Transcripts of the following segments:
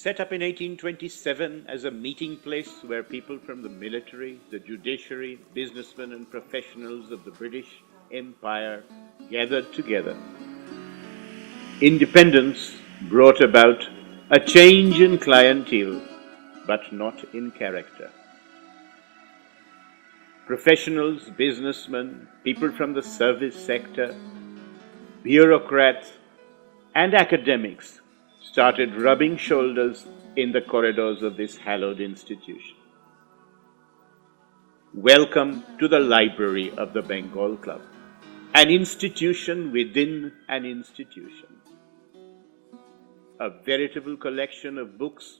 set up in 1827 as a meeting place where people from the military, the judiciary, businessmen and professionals of the British Empire gathered together. Independence brought about a change in clientele, but not in character. Professionals, businessmen, people from the service sector, bureaucrats, and academics started rubbing shoulders in the corridors of this hallowed institution. Welcome to the library of the Bengal Club, an institution within an institution. A veritable collection of books,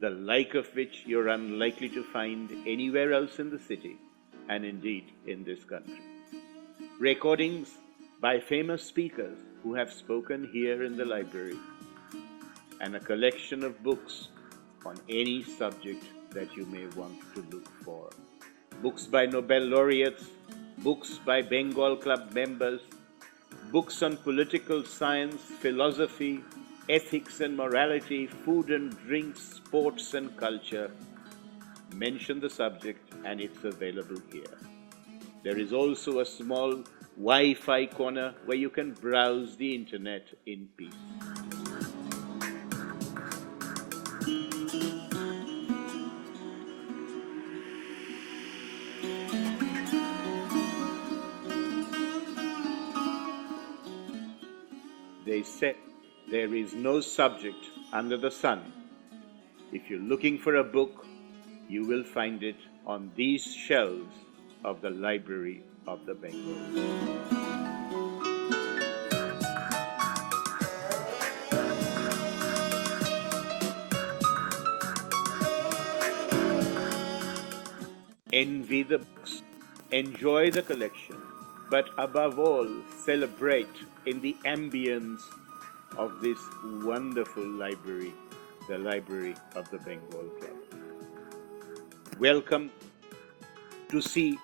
the like of which you're unlikely to find anywhere else in the city, and indeed in this country. Recordings by famous speakers who have spoken here in the library, and a collection of books on any subject that you may want to look for. Books by Nobel laureates, books by Bengal Club members, books on political science, philosophy, ethics and morality, food and drinks, sports and culture. Mention the subject and it's available here. There is also a small Wi-Fi corner where you can browse the internet in peace. They say there is no subject under the sun. If you're looking for a book, you will find it on these shelves of the Library of the Bengal. Envy the books, enjoy the collection, but above all, celebrate in the ambience of this wonderful library, the Library of the Bengal Club. Welcome to see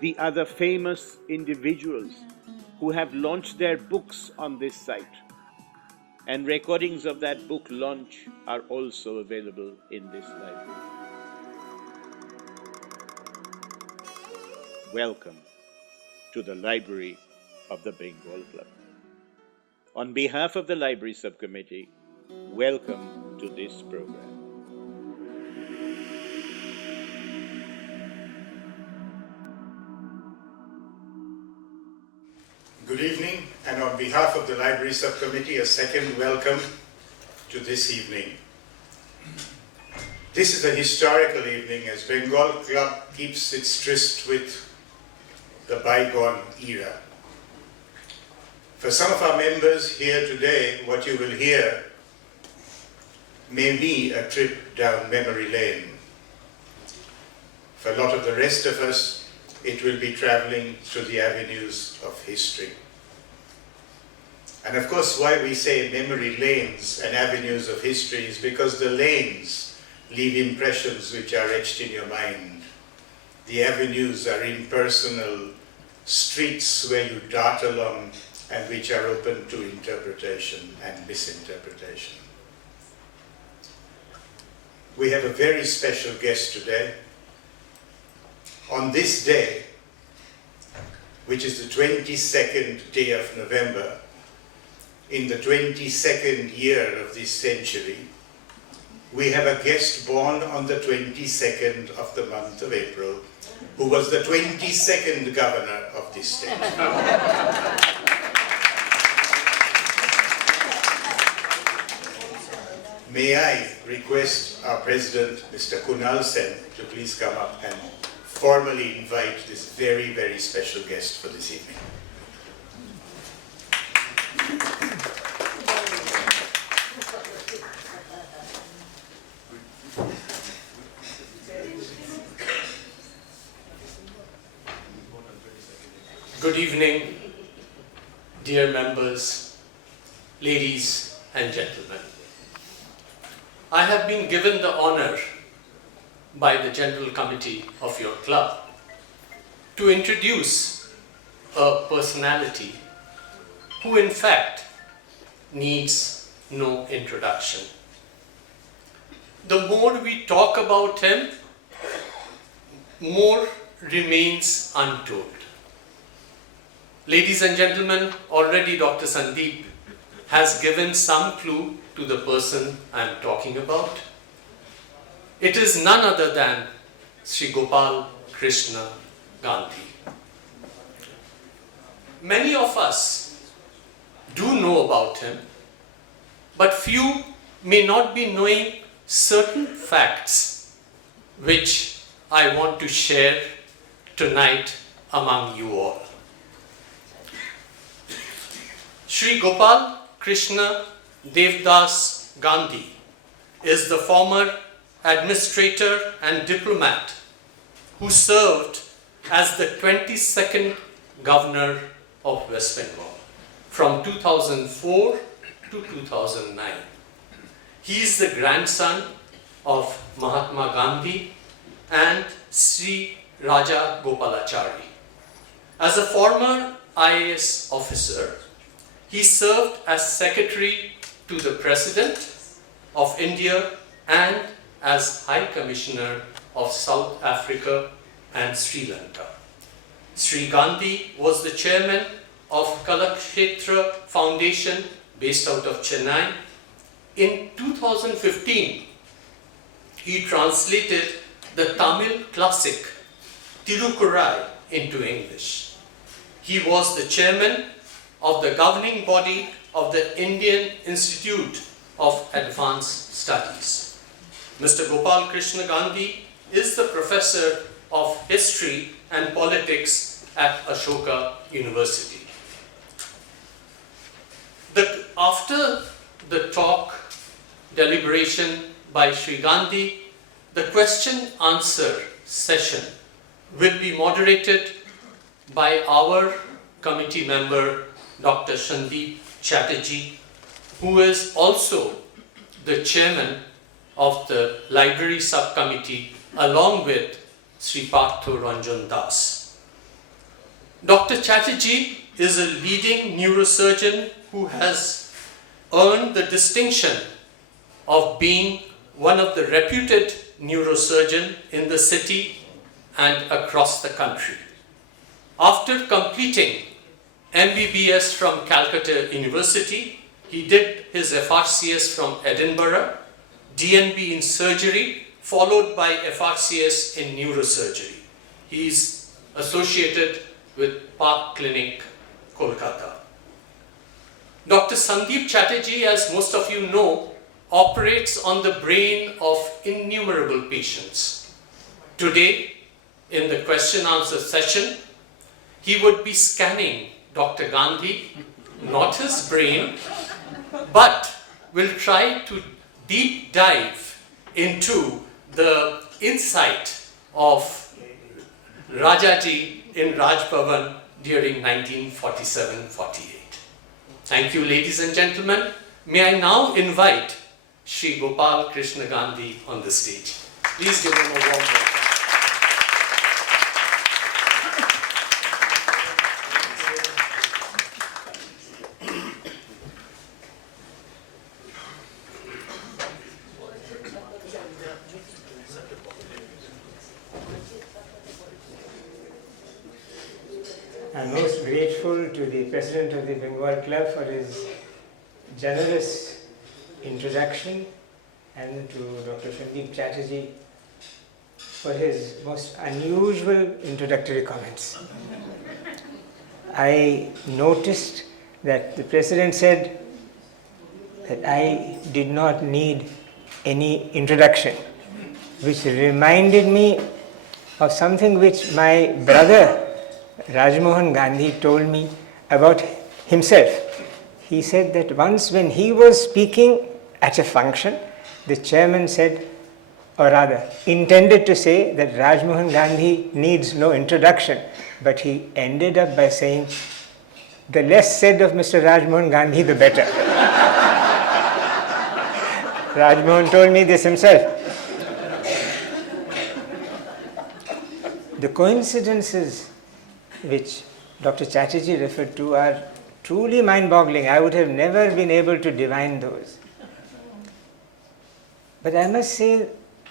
the other famous individuals who have launched their books on this site. And recordings of that book launch are also available in this library. Welcome to the Library of the Bengal Club. On behalf of the Library Subcommittee, welcome to this program. Good evening, and on behalf of the Library Subcommittee, a second welcome to this evening. This is a historical evening as Bengal Club keeps its tryst with the bygone era. For some of our members here today, what you will hear may be a trip down memory lane. For a lot of the rest of us, it will be traveling through the avenues of history. And of course, why we say memory lanes and avenues of history is because the lanes leave impressions which are etched in your mind. The avenues are impersonal streets where you dart along and which are open to interpretation and misinterpretation. We have a very special guest today. On this day, which is the 22nd day of November, in the 22nd year of this century, we have a guest born on the 22nd of the month of April, who was the 22nd governor of this state. May I request our President, Mr. Kunal Sen, to please come up and formally invite this very, very special guest for this evening. Good evening, dear members, ladies and gentlemen. I have been given the honor by the General Committee of your club to introduce a personality who in fact needs no introduction. the more we talk about him, more remains untold. Ladies and gentlemen, already Dr. Sandeep has given some clue to the person I am talking about. It is none other than Sri Gopal Krishna Gandhi. Many of us do know about him, but few may not be knowing certain facts which I want to share tonight among you all. Sri Gopal Krishna Devdas Gandhi is the former administrator and diplomat who served as the 22nd governor of West Bengal from 2004 to 2009. He is the grandson of Mahatma Gandhi and Sri Raja Gopalachari. As a former IAS officer, he served as secretary to the President of India and as High Commissioner of South Africa and Sri Lanka. Sri Gandhi was the chairman of Kalakshetra Foundation based out of Chennai. In 2015, he translated the Tamil classic Tirukkural into English. He was the chairman of the governing body of the Indian Institute of Advanced Studies. Mr. Gopal Krishna Gandhi is the professor of history and politics at Ashoka University. After the talk deliberation by Sri Gandhi, the question-answer session will be moderated by our committee member, Dr. Sandeep Chatterjee, who is also the chairman of the library subcommittee, along with Sri Partho Ranjan Das. Dr. Chatterjee is a leading neurosurgeon who has earned the distinction of being one of the reputed neurosurgeons in the city and across the country. After completing MBBS from Calcutta University, he did his FRCS from Edinburgh, DNB in surgery, followed by FRCS in neurosurgery. He is associated with Park Clinic, Kolkata. Dr. Sandeep Chatterjee, as most of you know, operates on the brain of innumerable patients. Today, in the question-answer session, he would be scanning Dr. Gandhi, not his brain, but will try to deep dive into the insight of Rajaji in Raj Bhavan during 1947-48. Thank you, ladies and gentlemen. May I now invite Sri Gopal Krishna Gandhi on the stage. Please give him a warm welcome. I'm most grateful to the President of the Bengal Club for his generous introduction and to Dr. Sandeep Chatterjee for his most unusual introductory comments. I noticed that the President said that I did not need any introduction, which reminded me of something which my brother Rajmohan Gandhi told me about himself. He said that once when he was speaking at a function, the chairman said, or rather intended to say, that Rajmohan Gandhi needs no introduction, but he ended up by saying, the less said of Mr. Rajmohan Gandhi, the better. Rajmohan told me this himself. The coincidences which Dr. Chatterjee referred to are truly mind-boggling. I would have never been able to divine those. But I must say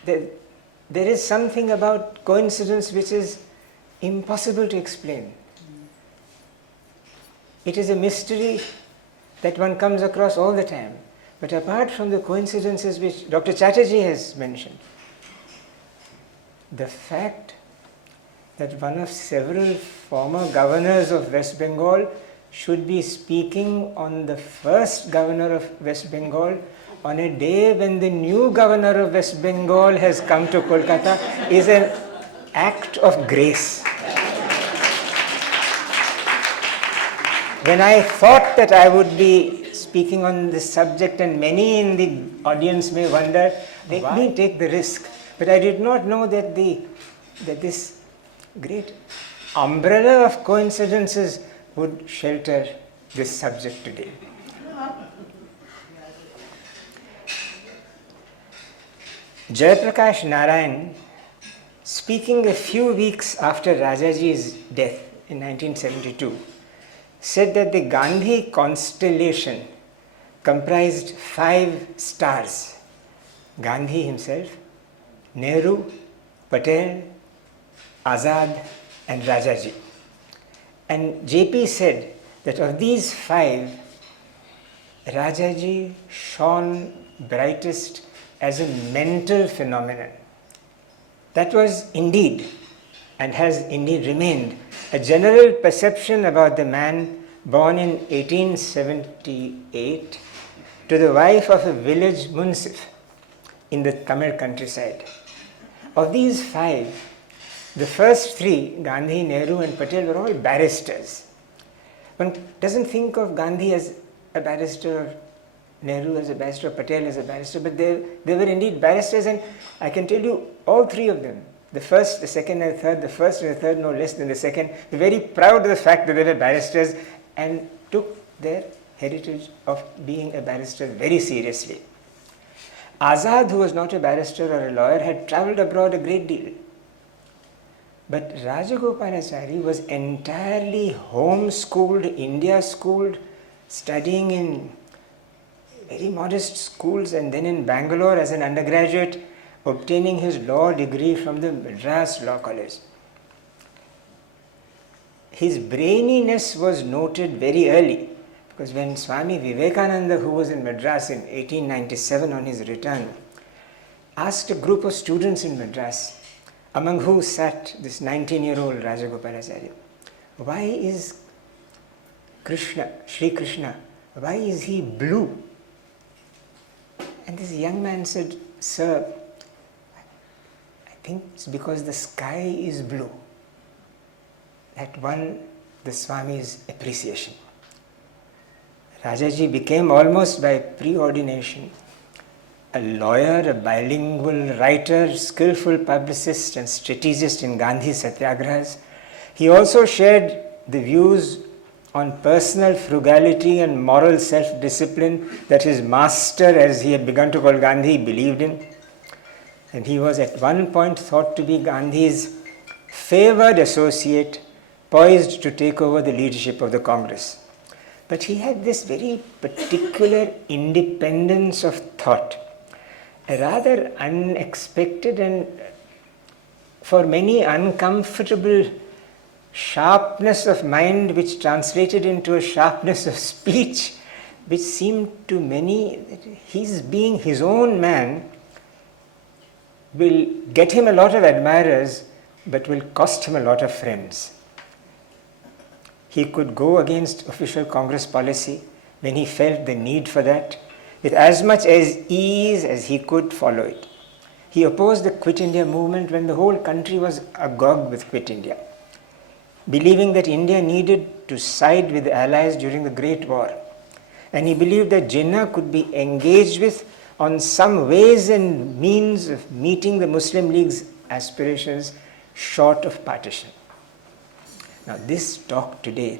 that there is something about coincidence which is impossible to explain. It is a mystery that one comes across all the time. But apart from the coincidences which Dr. Chatterjee has mentioned, the fact that one of several former governors of West Bengal should be speaking on the first governor of West Bengal on a day when the new governor of West Bengal has come to Kolkata is an act of grace. When I thought that I would be speaking on this subject, and many in the audience may wonder, let me take the risk. But I did not know that this great umbrella of coincidences would shelter this subject today. Jayaprakash Narayan, speaking a few weeks after Rajaji's death in 1972, said that the Gandhi constellation comprised 5 stars: Gandhi himself, Nehru, Patel, Azad and Rajaji. And JP said that of these 5, Rajaji shone brightest as a mental phenomenon. That was indeed, and has indeed remained, a general perception about the man born in 1878 to the wife of a village munsif in the Tamil countryside. Of these 5, the first 3, Gandhi, Nehru and Patel, were all barristers. One doesn't think of Gandhi as a barrister, or Nehru as a barrister, or Patel as a barrister, but they were indeed barristers, and I can tell you all 3 of them, the first, the second and the third, the first and the third no less than the second, were very proud of the fact that they were barristers and took their heritage of being a barrister very seriously. Azad, who was not a barrister or a lawyer, had travelled abroad a great deal. But Rajagopalachari was entirely home-schooled, India-schooled, studying in very modest schools, and then in Bangalore as an undergraduate, obtaining his law degree from the Madras Law College. His braininess was noted very early, because when Swami Vivekananda, who was in Madras in 1897 on his return, asked a group of students in Madras, among whom sat this 19-year-old Rajagopalachari, why is Krishna, Sri Krishna, why is he blue? And this young man said, sir, I think it's because the sky is blue. That won the Swami's appreciation. Rajaji became almost by preordination a lawyer, a bilingual writer, skillful publicist and strategist in Gandhi's satyagrahas. He also shared the views on personal frugality and moral self-discipline that his master, as he had begun to call Gandhi, believed in. And he was at one point thought to be Gandhi's favoured associate, poised to take over the leadership of the Congress. But he had this very particular independence of thought, a rather unexpected and for many uncomfortable sharpness of mind, which translated into a sharpness of speech, which seemed to many that his being his own man will get him a lot of admirers, but will cost him a lot of friends. He could go against official Congress policy when he felt the need for that, with as much as ease as he could follow it. He opposed the Quit India movement when the whole country was agog with Quit India, believing that India needed to side with the Allies during the Great War. And he believed that Jinnah could be engaged with on some ways and means of meeting the Muslim League's aspirations short of partition. Now, this talk today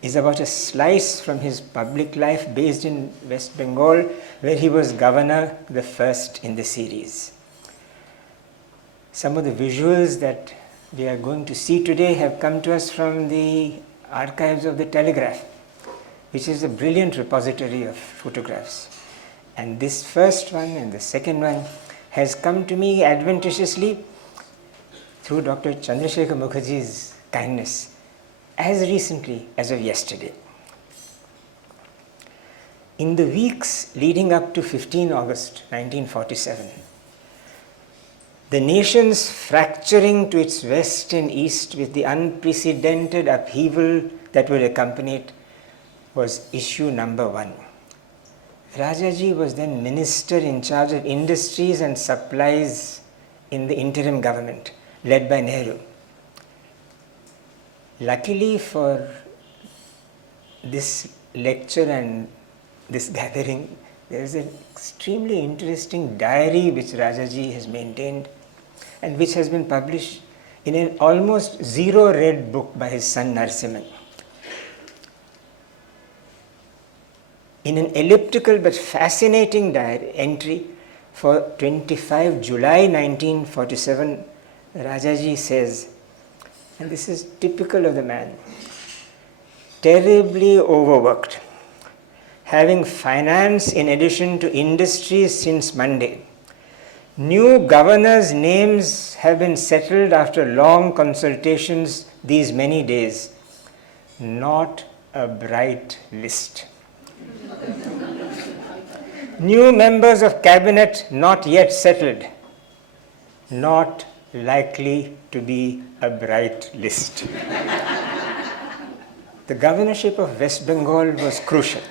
is about a slice from his public life based in West Bengal, where he was governor, the first in the series. Some of the visuals that we are going to see today have come to us from the archives of the Telegraph, which is a brilliant repository of photographs. And this first one and the second one has come to me adventitiously through Dr. Chandrasekhar Mukherjee's kindness, as recently as of yesterday. In the weeks leading up to 15 August 1947, the nation's fracturing to its west and east with the unprecedented upheaval that would accompany it was issue number one. Rajaji was then minister in charge of industries and supplies in the interim government led by Nehru. Luckily for this lecture and this gathering, there is an extremely interesting diary which Rajaji has maintained and which has been published in an almost zero-read book by his son Narasimhan. In an elliptical but fascinating diary entry for 25 July 1947, Rajaji says, and this is typical of the man, terribly overworked, having finance in addition to industries since Monday. New governors' names have been settled after long consultations these many days. Not a bright list. New members of cabinet not yet settled. Not likely to be a bright list. The governorship of West Bengal was crucial.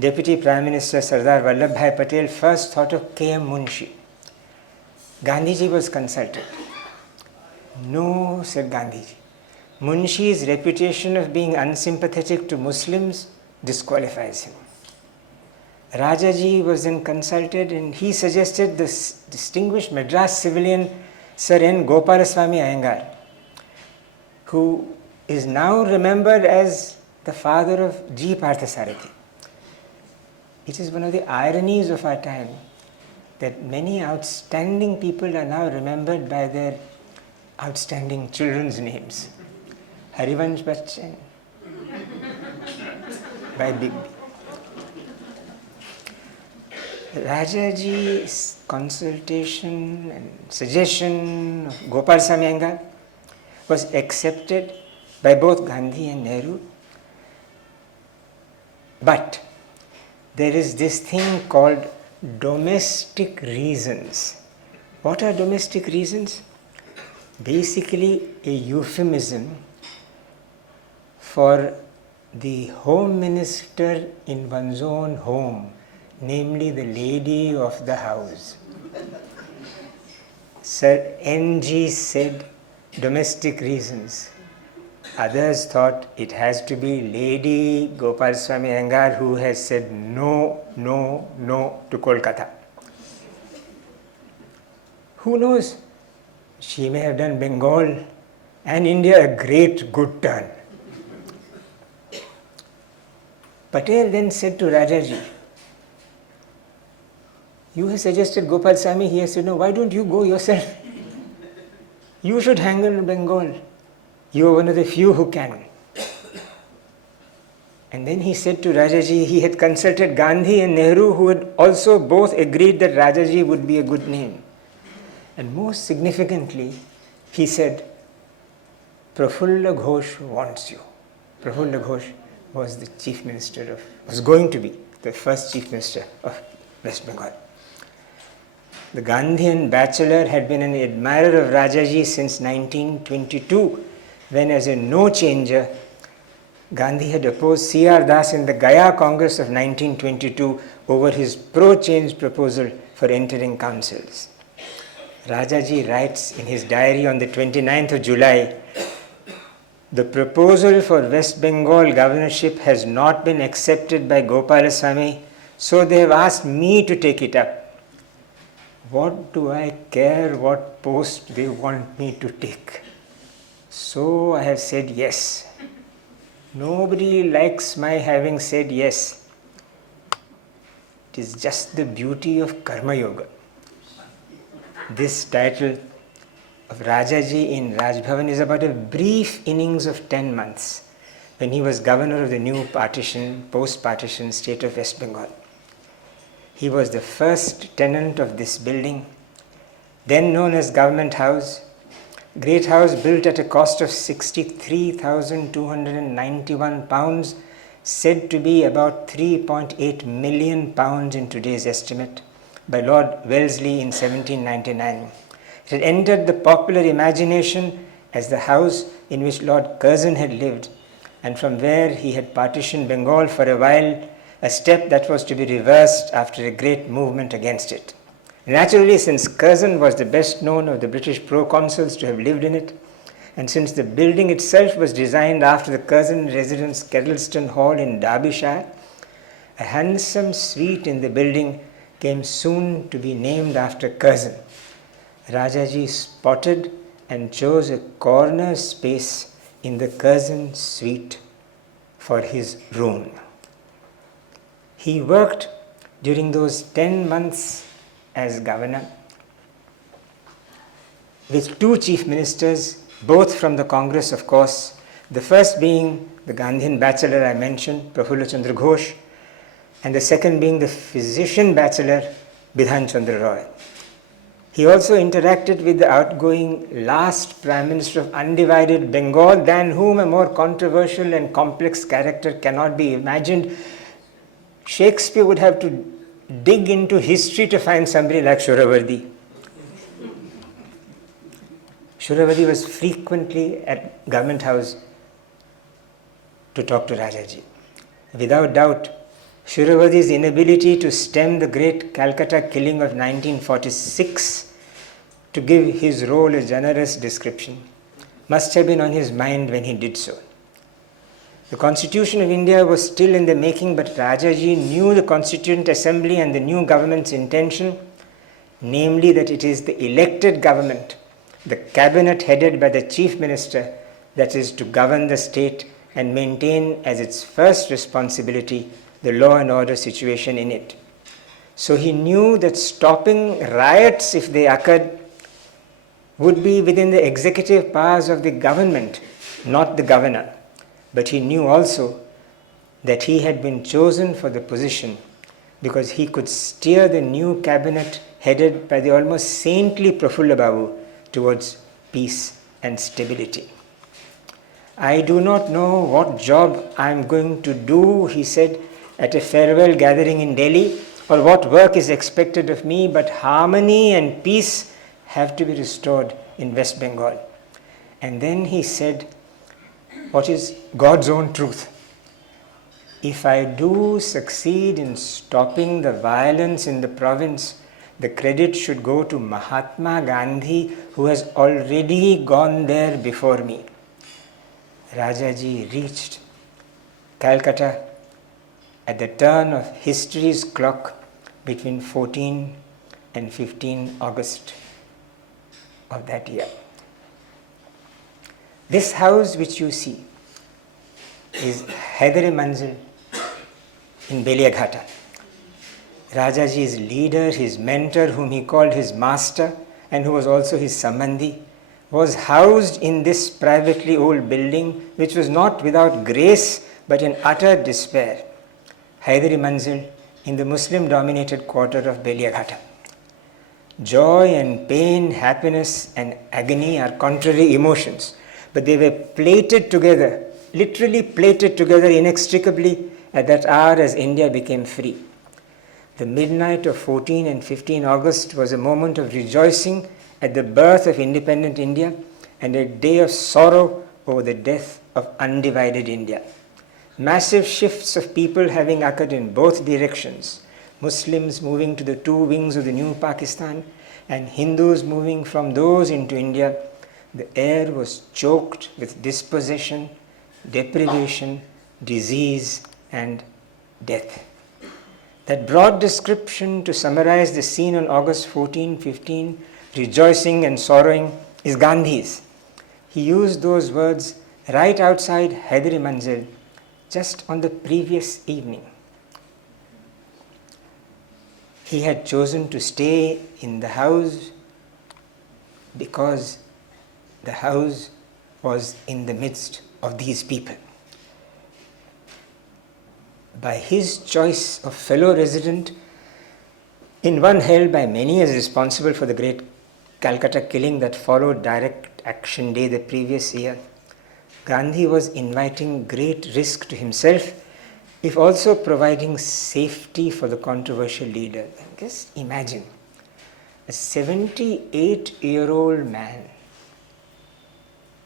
Deputy Prime Minister Sardar Vallabhbhai Patel first thought of K.M. Munshi. Gandhiji was consulted. No, said Gandhiji. Munshi's reputation of being unsympathetic to Muslims disqualifies him. Rajaji was then consulted and he suggested this distinguished Madras civilian Sir N. Gopal Iyengar, who is now remembered as the father of G. Parthasarathi. It is one of the ironies of our time that many outstanding people are now remembered by their outstanding children's names. Harivansh Bachchan by Big B. Rajaji's consultation and suggestion of Gopal Iyengar was accepted by both Gandhi and Nehru. But there is this thing called domestic reasons. What are domestic reasons? Basically a euphemism for the home minister in one's own home, namely the lady of the house. Sir N.G. said domestic reasons. Others thought it has to be Lady Gopal Iyengar who has said no, no, no to Kolkata. Who knows? She may have done Bengal and India a great good turn. Patel then said to Rajaji, you have suggested Gopal Sami, he has said, no, why don't you go yourself? You should handle Bengal. You are one of the few who can. And then he said to Rajaji, he had consulted Gandhi and Nehru, who had also both agreed that Rajaji would be a good name. And most significantly, he said, Prafulla Ghosh wants you. Prafulla Ghosh was the chief minister was going to be the first chief minister of West Bengal. The Gandhian bachelor had been an admirer of Rajaji since 1922, when as a no-changer, Gandhi had opposed C.R. Das in the Gaya Congress of 1922 over his pro-change proposal for entering councils. Rajaji writes in his diary on the 29th of July, the proposal for West Bengal governorship has not been accepted by Gopalaswamy, so they have asked me to take it up. What do I care what post they want me to take? So I have said yes. Nobody likes my having said yes. It is just the beauty of Karma Yoga. This title of Rajaji in Raj Bhavan is about a brief innings of 10 months when he was governor of the new partition, post-partition state of West Bengal. He was the first tenant of this building, then known as Government House. Great house built at a cost of £63,291, said to be about £3.8 million in today's estimate, by Lord Wellesley in 1799. It had entered the popular imagination as the house in which Lord Curzon had lived, and from where he had partitioned Bengal for a while, a step that was to be reversed after a great movement against it. Naturally, since Curzon was the best known of the British proconsuls to have lived in it, and since the building itself was designed after the Curzon residence Kettleston Hall in Derbyshire, a handsome suite in the building came soon to be named after Curzon. Rajaji spotted and chose a corner space in the Curzon suite for his room. He worked during those 10 months as governor with two chief ministers, both from the Congress, of course, the first being the Gandhian bachelor I mentioned, Prafulla Chandra Ghosh, and the second being the physician bachelor, Bidhan Chandra Roy. He also interacted with the outgoing last Prime Minister of undivided Bengal, than whom a more controversial and complex character cannot be imagined. Shakespeare would have to dig into history to find somebody like Shoravardhi. Shoravardhi was frequently at Government House to talk to Rajaji. Without doubt, Shoravardhi's inability to stem the great Calcutta killing of 1946, to give his role a generous description, must have been on his mind when he did so. The Constitution of India was still in the making, but Rajaji knew the Constituent Assembly and the new government's intention, namely that it is the elected government, the cabinet headed by the chief minister, that is to govern the state and maintain as its first responsibility the law and order situation in it. So he knew that stopping riots, if they occurred, would be within the executive powers of the government, not the governor. But he knew also that he had been chosen for the position because he could steer the new cabinet headed by the almost saintly Prafulla Babu towards peace and stability. I do not know what job I am going to do, he said at a farewell gathering in Delhi, or what work is expected of me, but harmony and peace have to be restored in West Bengal. And then he said, what is God's own truth? If I do succeed in stopping the violence in the province, the credit should go to Mahatma Gandhi, who has already gone there before me. Rajaji reached Calcutta at the turn of history's clock between 14 and 15 August of that year. This house which you see is Haidari Manzil in Beliaghata. Rajaji's leader, his mentor, whom he called his master and who was also his sambandhi, was housed in this privately old building, which was not without grace but in utter despair. Haidari Manzil in the Muslim-dominated quarter of Beliaghata. Joy and pain, happiness and agony are contrary emotions, but they were plated together, literally plated together inextricably at that hour as India became free. The midnight of 14 and 15 August was a moment of rejoicing at the birth of independent India and a day of sorrow over the death of undivided India. Massive shifts of people having occurred in both directions, Muslims moving to the two wings of the new Pakistan and Hindus moving from those into India, the air was choked with dispossession, deprivation, disease and death. That broad description to summarize the scene on August 14-15, rejoicing and sorrowing, is Gandhi's. He used those words right outside Haidari Manzil just on the previous evening. He had chosen to stay in the house because the house was in the midst of these people. By his choice of fellow resident, in one held by many as responsible for the great Calcutta killing that followed Direct Action Day the previous year, Gandhi was inviting great risk to himself, if also providing safety for the controversial leader. Just imagine, a 78-year-old man,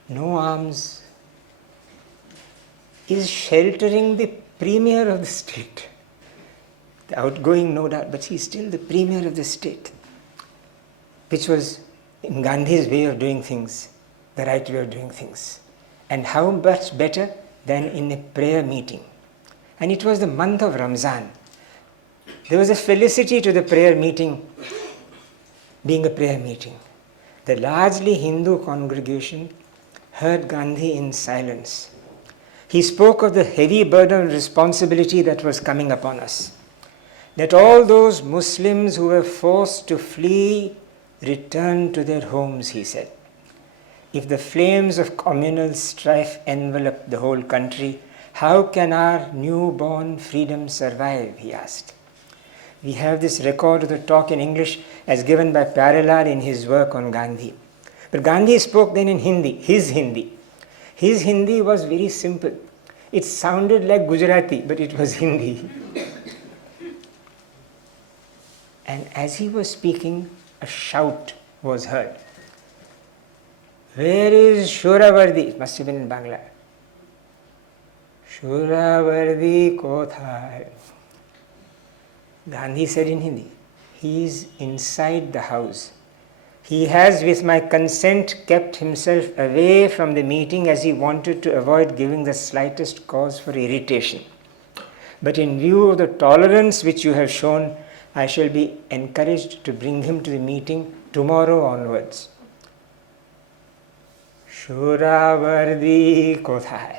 no arms, is sheltering the premier of the state. The outgoing, no doubt, but he's still the premier of the state, which was, in Gandhi's way of doing things, the right way of doing things. And how much better than in a prayer meeting. And it was the month of Ramzan. There was a felicity to the prayer meeting being a prayer meeting. The largely Hindu congregation heard Gandhi in silence. He spoke of the heavy burden of responsibility that was coming upon us. That all those Muslims who were forced to flee return to their homes, he said. If the flames of communal strife envelop the whole country, how can our newborn freedom survive, he asked. We have this record of the talk in English as given by Parallel in his work on Gandhi. But Gandhi spoke then in Hindi, his Hindi. His Hindi was very simple. It sounded like Gujarati, but it was Hindi. And as he was speaking, a shout was heard. Where is Shuravardi? It must have been in Bangla. Shuravardi kotha. Gandhi said in Hindi, he is inside the house. He has, with my consent, kept himself away from the meeting as he wanted to avoid giving the slightest cause for irritation. But in view of the tolerance which you have shown, I shall be encouraged to bring him to the meeting tomorrow onwards. Shuravardi kothai.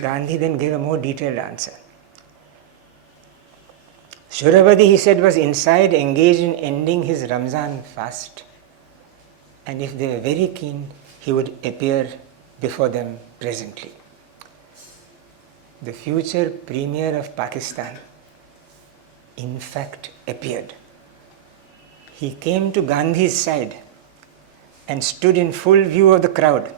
Gandhi then gave a more detailed answer. Shuravardi, he said, was inside engaged in ending his Ramzan fast. And if they were very keen, he would appear before them presently. The future Premier of Pakistan, in fact, appeared. He came to Gandhi's side and stood in full view of the crowd.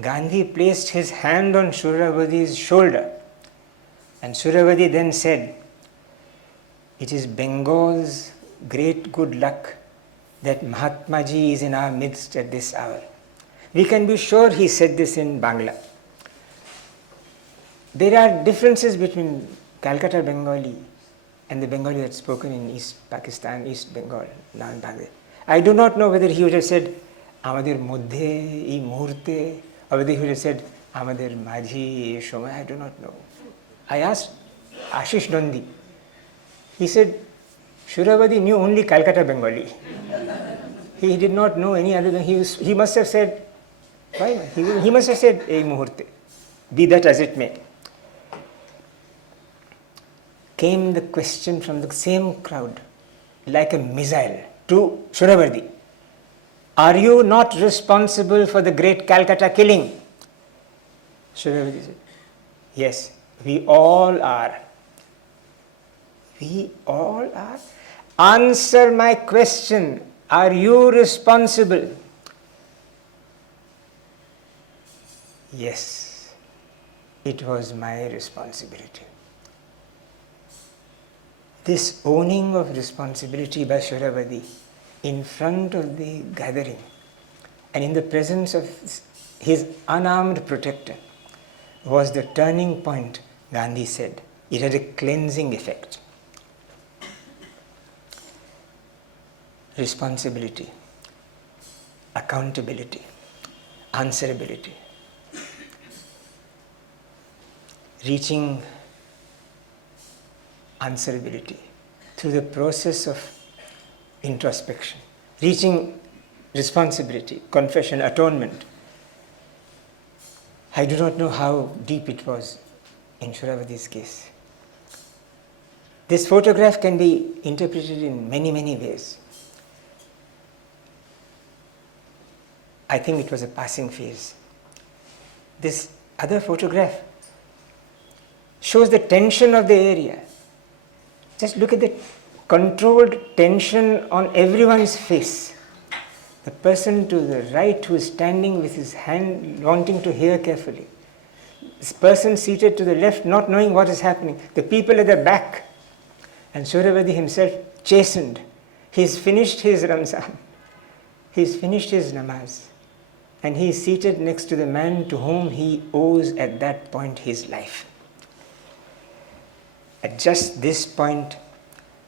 Gandhi placed his hand on Shuravardi's shoulder, and Shuravardi then said, "It is Bengal's great good luck that Mahatma Ji is in our midst at this hour." We can be sure he said this in Bangla. There are differences between Calcutta Bengali and the Bengali that's spoken in East Pakistan, East Bengal, now in Bangladesh. I do not know whether he would have said, "Amader moddhe ei muhurte," or whether he would have said, "Amader majhi ei shomoy." I do not know. I asked Ashish Nandi. He said, Shuravardi knew only Calcutta Bengali. He did not know any other than he must have said, why? He must have said, "Ei muhurte." Be that as it may. Came the question from the same crowd, like a missile, to Shuravardi. Are you not responsible for the great Calcutta killing? Shuravardi said, yes, we all are. We all are? Answer my question. Are you responsible? Yes, it was my responsibility. This owning of responsibility by Shuravardi in front of the gathering and in the presence of his unarmed protector was the turning point, Gandhi said. It had a cleansing effect. Responsibility, accountability, answerability, reaching answerability through the process of introspection, reaching responsibility, confession, atonement. I do not know how deep it was in Shuravardi's case. This photograph can be interpreted in many, many ways. I think it was a passing phase. This other photograph shows the tension of the area. Just look at the controlled tension on everyone's face. The person to the right who is standing with his hand wanting to hear carefully. This person seated to the left not knowing what is happening. The people at the back. And Suravadi himself chastened. He's finished his Ramzan. He's finished his namaz. And he is seated next to the man to whom he owes at that point his life. At just this point,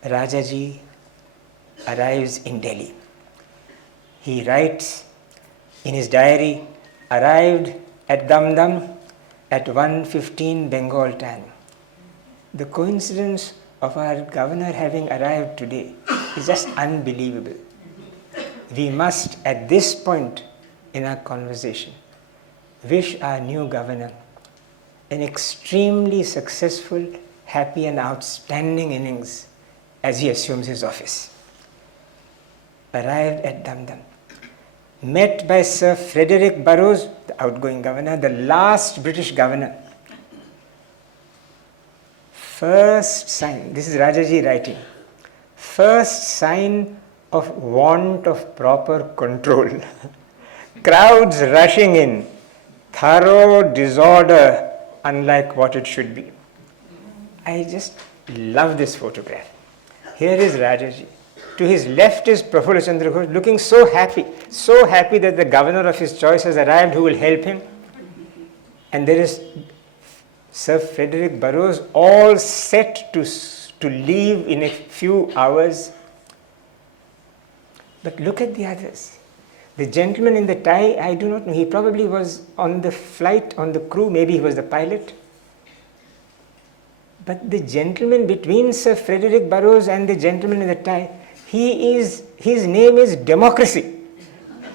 Rajaji arrives in Delhi. He writes in his diary, arrived at Damdam at 1:15 Bengal time. The coincidence of our governor having arrived today is just unbelievable. We must, at this point in our conversation, wish our new governor an extremely successful, happy and outstanding innings as he assumes his office. Arrived at Damdam. Met by Sir Frederick Burrows, the outgoing governor, the last British governor. First sign, this is Rajaji writing, first sign of want of proper control. Crowds rushing in, thorough disorder, unlike what it should be. I just love this photograph. Here is Rajaji. To his left is Prafulla Chandra Ghosh, looking so happy that the governor of his choice has arrived who will help him. And there is Sir Frederick Burrows, all set to leave in a few hours. But look at the others. The gentleman in the tie, I do not know, he probably was on the flight, on the crew, maybe he was the pilot. But the gentleman between Sir Frederick Burrows and the gentleman in the tie, his name is democracy.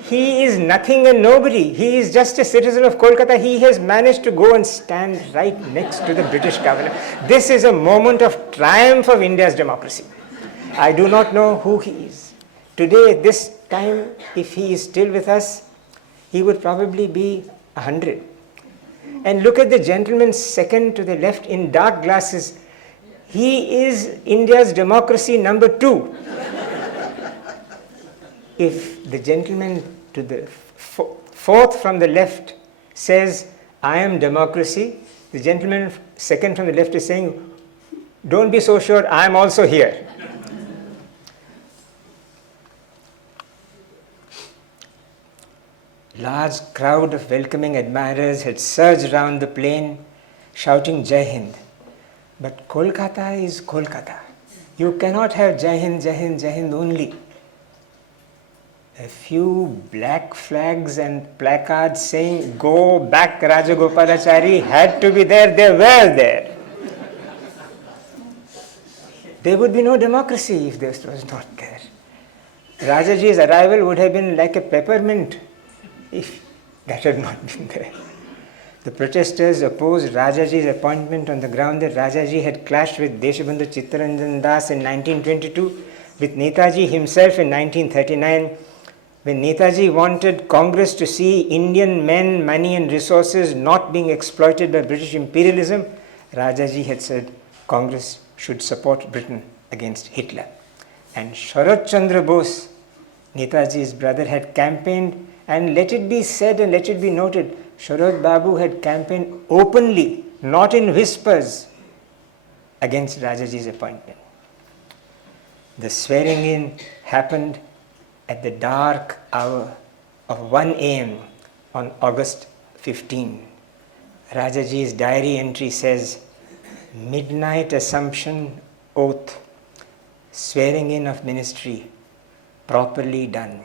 He is nothing and nobody. He is just a citizen of Kolkata. He has managed to go and stand right next to the British governor. This is a moment of triumph of India's democracy. I do not know who he is. Today, at this time, if he is still with us, he would probably be 100. And look at the gentleman second to the left in dark glasses. He is India's democracy number 2. If the gentleman to the fourth from the left says, I am democracy, the gentleman second from the left is saying, don't be so sure, I am also here. Large crowd of welcoming admirers had surged round the plane, shouting Jai Hind. But Kolkata is Kolkata. You cannot have Jai Hind, Jai Hind, Jai Hind only. A few black flags and placards saying, go back Rajagopalachari had to be there, they were there. There would be no democracy if this was not there. Rajaji's arrival would have been like a peppermint if that had not been there. The protesters opposed Rajaji's appointment on the ground that Rajaji had clashed with Deshabandhu Chittaranjan Das in 1922, with Netaji himself in 1939. When Netaji wanted Congress to see Indian men, money and resources not being exploited by British imperialism, Rajaji had said Congress should support Britain against Hitler. And Sharat Chandra Bose, Netaji's brother, had campaigned, and let it be said and let it be noted, Sharat Babu had campaigned openly, not in whispers, against Rajaji's appointment. The swearing in happened at the dark hour of 1 a.m. on August 15. Rajaji's diary entry says, midnight assumption, oath, swearing in of ministry, properly done.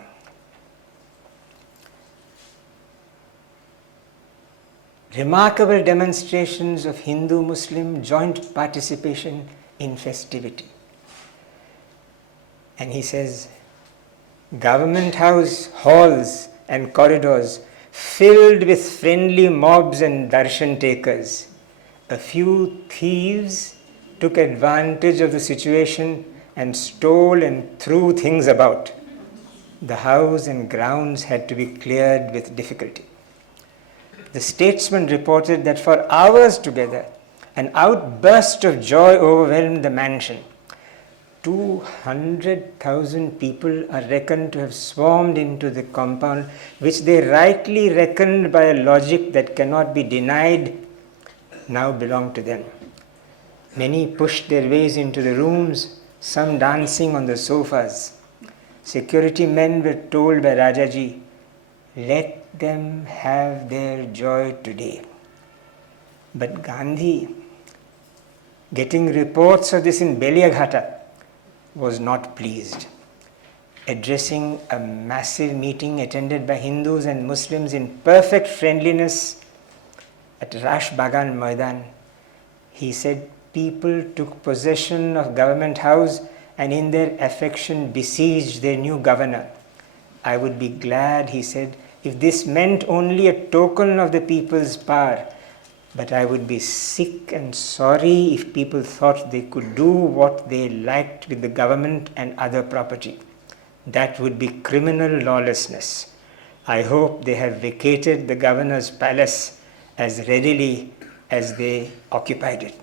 Remarkable demonstrations of Hindu-Muslim joint participation in festivity. And he says, Government House halls and corridors filled with friendly mobs and darshan takers. A few thieves took advantage of the situation and stole and threw things about. The house and grounds had to be cleared with difficulty. The statesman reported that for hours together, an outburst of joy overwhelmed the mansion. 200,000 people are reckoned to have swarmed into the compound, which they rightly reckoned by a logic that cannot be denied now belonged to them. Many pushed their ways into the rooms, some dancing on the sofas. Security men were told by Rajaji, let them have their joy today. But Gandhi, getting reports of this in Beliaghata, was not pleased. Addressing a massive meeting attended by Hindus and Muslims in perfect friendliness at Rash Bagan Maidan, he said, people took possession of Government House and in their affection besieged their new governor. I would be glad, he said, if this meant only a token of the people's power, but I would be sick and sorry if people thought they could do what they liked with the government and other property. That would be criminal lawlessness. I hope they have vacated the governor's palace as readily as they occupied it.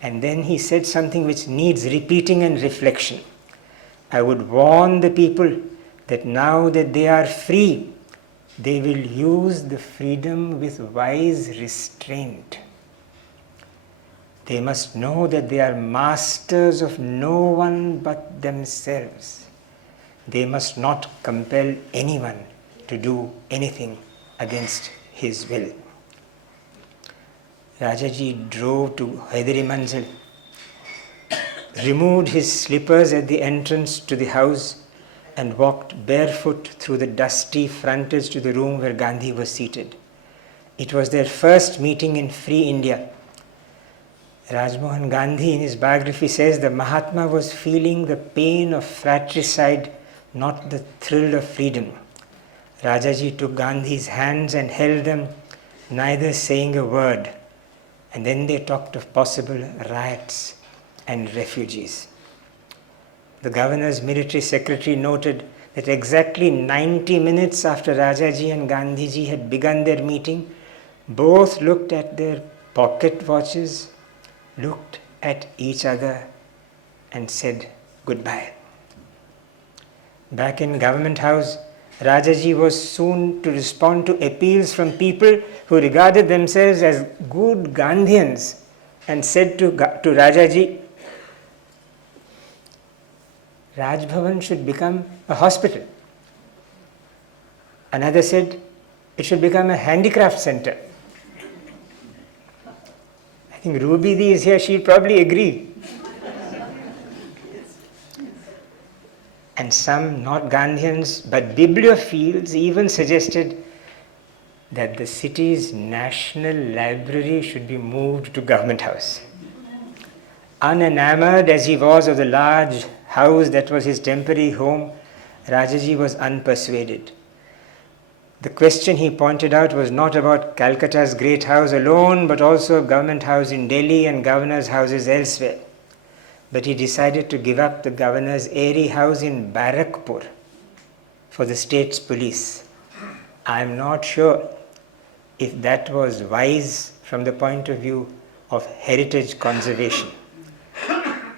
And then he said something which needs repeating and reflection. I would warn the people that now that they are free, they will use the freedom with wise restraint. They must know that they are masters of no one but themselves. They must not compel anyone to do anything against his will. Rajaji drove to Haidari Manzil, removed his slippers at the entrance to the house, and walked barefoot through the dusty frontage to the room where Gandhi was seated. It was their first meeting in free India. Rajmohan Gandhi in his biography says the Mahatma was feeling the pain of fratricide, not the thrill of freedom. Rajaji took Gandhi's hands and held them, neither saying a word. And then they talked of possible riots and refugees. The governor's military secretary noted that exactly 90 minutes after Rajaji and Gandhiji had begun their meeting, both looked at their pocket watches, looked at each other and said goodbye. Back in Government House, Rajaji was soon to respond to appeals from people who regarded themselves as good Gandhians and said to Rajaji, Raj Bhavan should become a hospital. Another said it should become a handicraft center. I think Ruby Dee is here, she'll probably agree. And some, not Gandhians, but bibliophiles even suggested that the city's national library should be moved to Government House. Unenamored as he was of the large house that was his temporary home, Rajaji was unpersuaded. The question he pointed out was not about Calcutta's great house alone, but also Government House in Delhi and governor's houses elsewhere. But he decided to give up the governor's airy house in Barakpur for the state's police. I am not sure if that was wise from the point of view of heritage conservation,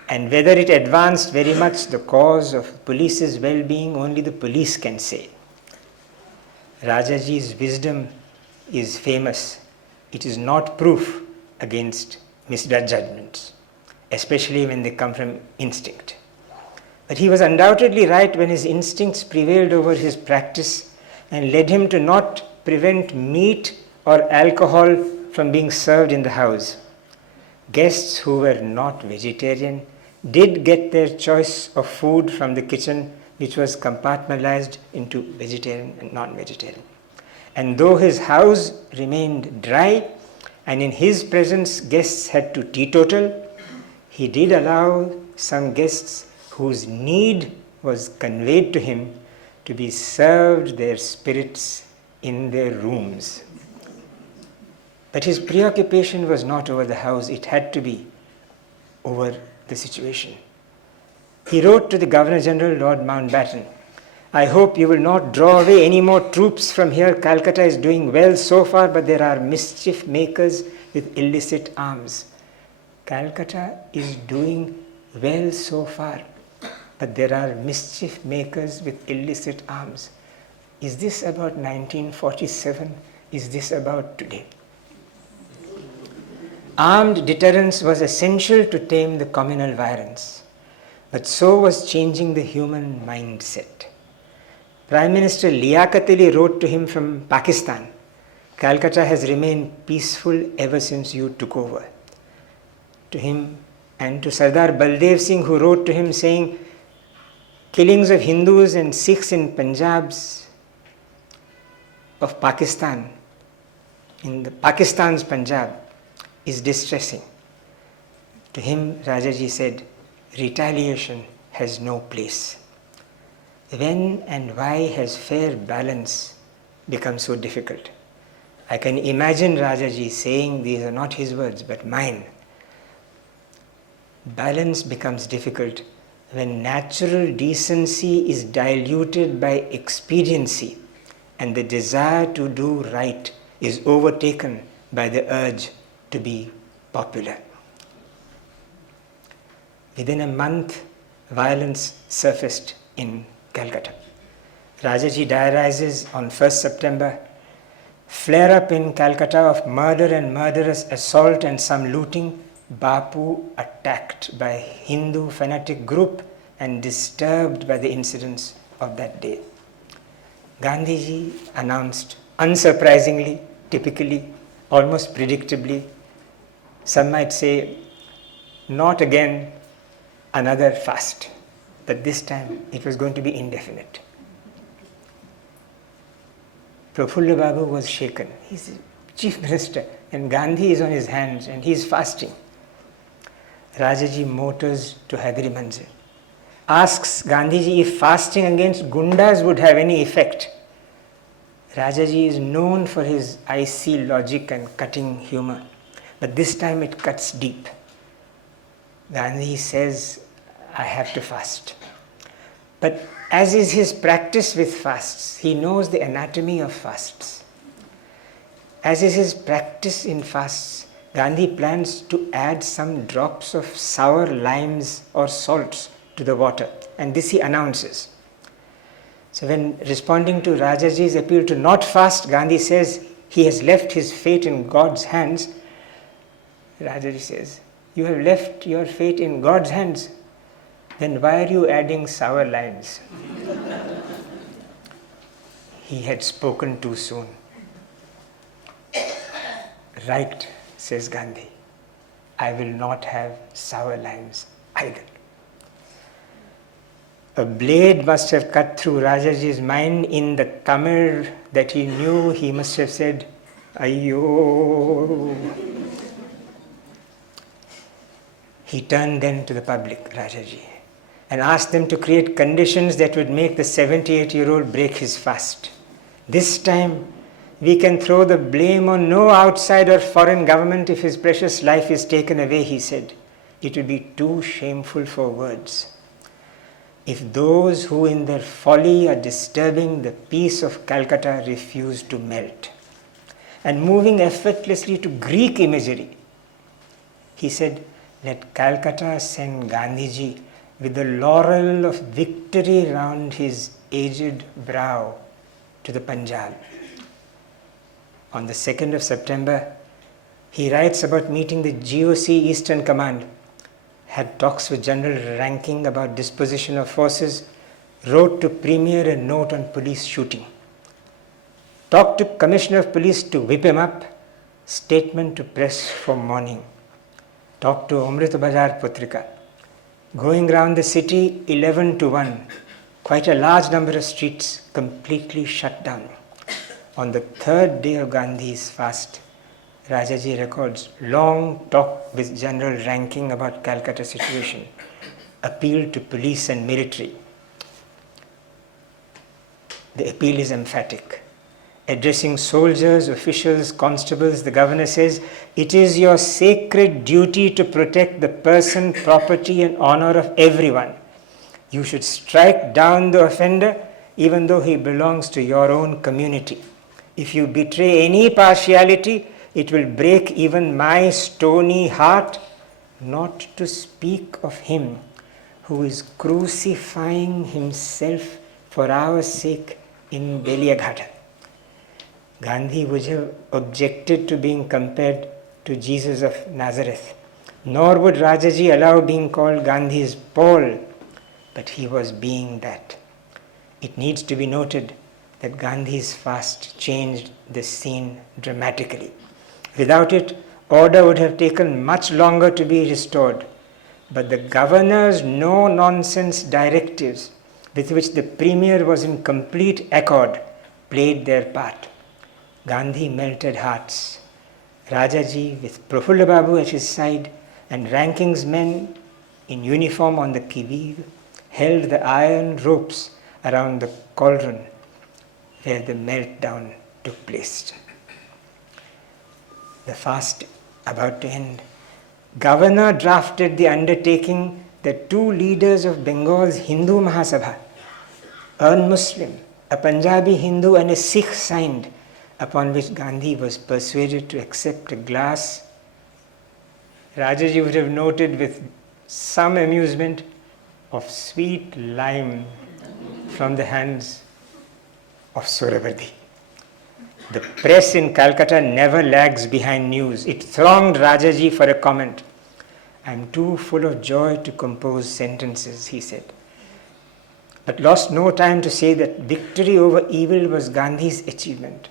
and whether it advanced very much the cause of police's well-being, only the police can say. Rajaji's wisdom is famous. It is not proof against misjudgments, especially when they come from instinct. But he was undoubtedly right when his instincts prevailed over his practice and led him to not prevent meat or alcohol from being served in the house. Guests who were not vegetarian did get their choice of food from the kitchen, which was compartmentalized into vegetarian and non-vegetarian. And though his house remained dry and in his presence guests had to teetotal, he did allow some guests whose need was conveyed to him to be served their spirits in their rooms. But his preoccupation was not over the house, it had to be over the situation. He wrote to the Governor General, Lord Mountbatten, I hope you will not draw away any more troops from here. Calcutta is doing well so far, but there are mischief makers with illicit arms. Calcutta is doing Well, so far, but there are mischief makers with illicit arms. Is this about 1947? Is this about today? Armed deterrence was essential to tame the communal violence, but so was changing the human mindset. Prime Minister Liaquat Ali wrote to him from Pakistan, Calcutta has remained peaceful ever since you took over. To him and to Sardar Baldev Singh, who wrote to him saying, killings of Hindus and Sikhs in Punjab's of Pakistan, in the Pakistan's Punjab, is distressing. To him, Rajaji said, retaliation has no place. When and why has fair balance become so difficult? I can imagine Rajaji saying, these are not his words but mine. Balance becomes difficult when natural decency is diluted by expediency and the desire to do right is overtaken by the urge to be popular. Within a month, violence surfaced in Calcutta. Rajaji diarizes on 1st September, flare-up in Calcutta of murder and murderous assault and some looting, Bapu attacked by Hindu fanatic group and disturbed by the incidents of that day. Gandhiji announced, unsurprisingly, typically, almost predictably, some might say, not again another fast, but this time it was going to be indefinite. Prafulla Babu was shaken. He's the chief minister and Gandhi is on his hands and he's fasting. Rajaji motors to Hydari Manzil, asks Gandhiji if fasting against gundas would have any effect. Rajaji is known for his icy logic and cutting humor, but this time it cuts deep. Gandhi says, I have to fast. But as is his practice with fasts, he knows the anatomy of fasts. As is his practice in fasts, Gandhi plans to add some drops of sour limes or salts to the water, and this he announces. So when responding to Rajaji's appeal to not fast, Gandhi says he has left his fate in God's hands. Rajaji says, you have left your fate in God's hands, then why are you adding sour limes? He had spoken too soon. Right, says Gandhi, I will not have sour limes either. A blade must have cut through Rajaji's mind. In the Tamil that he knew, he must have said, Ayyo. He turned then to the public, Rajaji, and asked them to create conditions that would make the 78-year-old break his fast. This time, we can throw the blame on no outside or foreign government if his precious life is taken away, he said. It would be too shameful for words. If those who in their folly are disturbing the peace of Calcutta refuse to melt. And moving effortlessly to Greek imagery, he said, let Calcutta send Gandhiji with the laurel of victory round his aged brow to the Punjab. On the 2nd of September, he writes about meeting the GOC Eastern Command, had talks with General Ranking about disposition of forces, wrote to Premier a note on police shooting, talked to Commissioner of Police to whip him up, statement to press for mourning, talked to Amrit Bazar Putrika, going round the city 11 to 1, quite a large number of streets completely shut down. On the 3rd day of Gandhi's fast, Rajaji records long talk with General Ranking about Calcutta situation, appeal to police and military. The appeal is emphatic. Addressing soldiers, officials, constables, the governor says, it is your sacred duty to protect the person, property and honor of everyone. You should strike down the offender even though he belongs to your own community. If you betray any partiality, it will break even my stony heart, not to speak of him who is crucifying himself for our sake in Beliaghata. Gandhi would have objected to being compared to Jesus of Nazareth, nor would Rajaji allow being called Gandhi's Paul, but he was being that. It needs to be noted that Gandhi's fast changed the scene dramatically. Without it, order would have taken much longer to be restored, but the governor's no-nonsense directives, with which the premier was in complete accord, played their part. Gandhi melted hearts. Rajaji, with Prafulla Babu at his side, and Ranking's men in uniform on the qui-vive, held the iron ropes around the cauldron where the meltdown took place. The fast about to end. Governor drafted the undertaking that two leaders of Bengal's Hindu Mahasabha, a Muslim, a Punjabi Hindu and a Sikh signed, upon which Gandhi was persuaded to accept a glass. Rajaji would have noted with some amusement of sweet lime from the hands of Suravardhi. The press in Calcutta never lags behind news. It thronged Rajaji for a comment. "I am too full of joy to compose sentences," he said, but lost no time to say that victory over evil was Gandhi's achievement,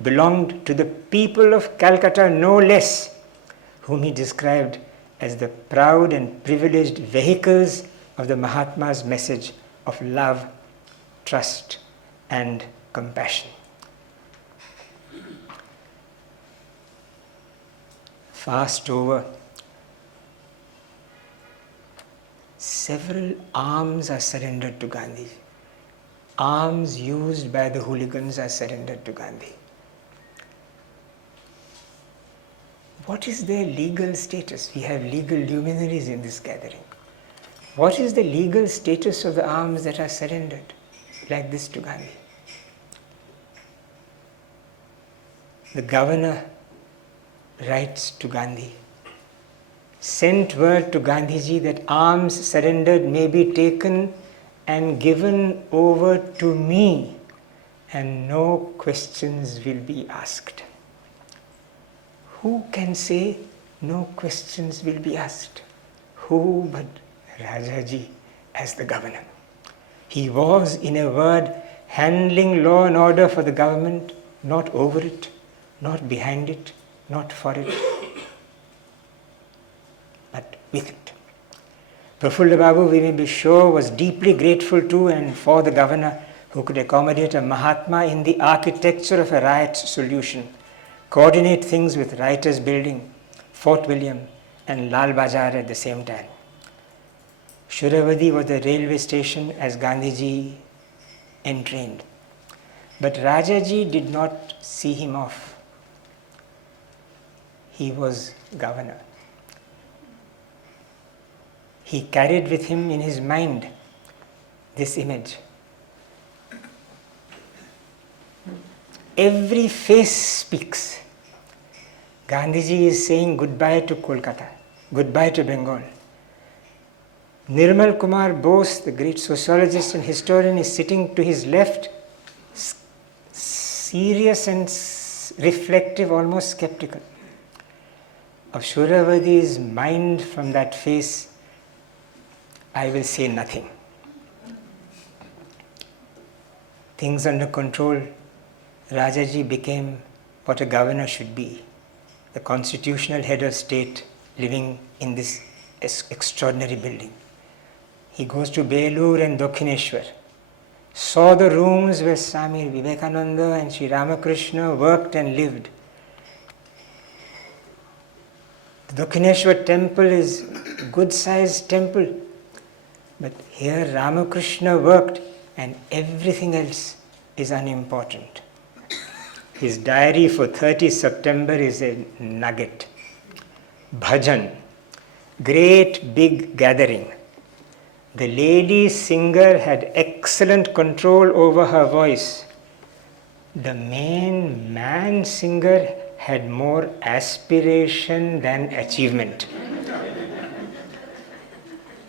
belonged to the people of Calcutta no less, whom he described as the proud and privileged vehicles of the Mahatma's message of love, trust, and compassion. Fast over. Several arms are surrendered to Gandhi. Arms used by the hooligans are surrendered to Gandhi. What is their legal status? We have legal luminaries in this gathering. What is the legal status of the arms that are surrendered like this to Gandhi? The governor writes to Gandhi, "Sent word to Gandhiji that arms surrendered may be taken and given over to me, and no questions will be asked." Who can say no questions will be asked? Who but Rajaji as the governor? He was, in a word, handling law and order for the government, not over it, not behind it, not for it, but with it. Prafulla Babu, we may be sure, was deeply grateful to and for the governor who could accommodate a Mahatma in the architecture of a riot solution, coordinate things with Writers' Building, Fort William, and Lal Bazar at the same time. Suravadi was the railway station as Gandhiji entrained. But Rajaji did not see him off. He was governor. He carried with him in his mind this image. Every face speaks. Gandhiji is saying goodbye to Kolkata, goodbye to Bengal. Nirmal Kumar Bose, the great sociologist and historian, is sitting to his left, serious and reflective, almost skeptical. Of Suravadi's mind from that face, I will say nothing. Things under control, Rajaji became what a governor should be, the constitutional head of state living in this extraordinary building. He goes to Belur and Dakhineshwar, saw the rooms where Swami Vivekananda and Sri Ramakrishna worked and lived. The Dakhineshwar temple is a good-sized temple, but here Ramakrishna worked and everything else is unimportant. His diary for 30 September is a nugget. Bhajan, great big gathering. The lady singer had excellent control over her voice. The main man singer had more aspiration than achievement.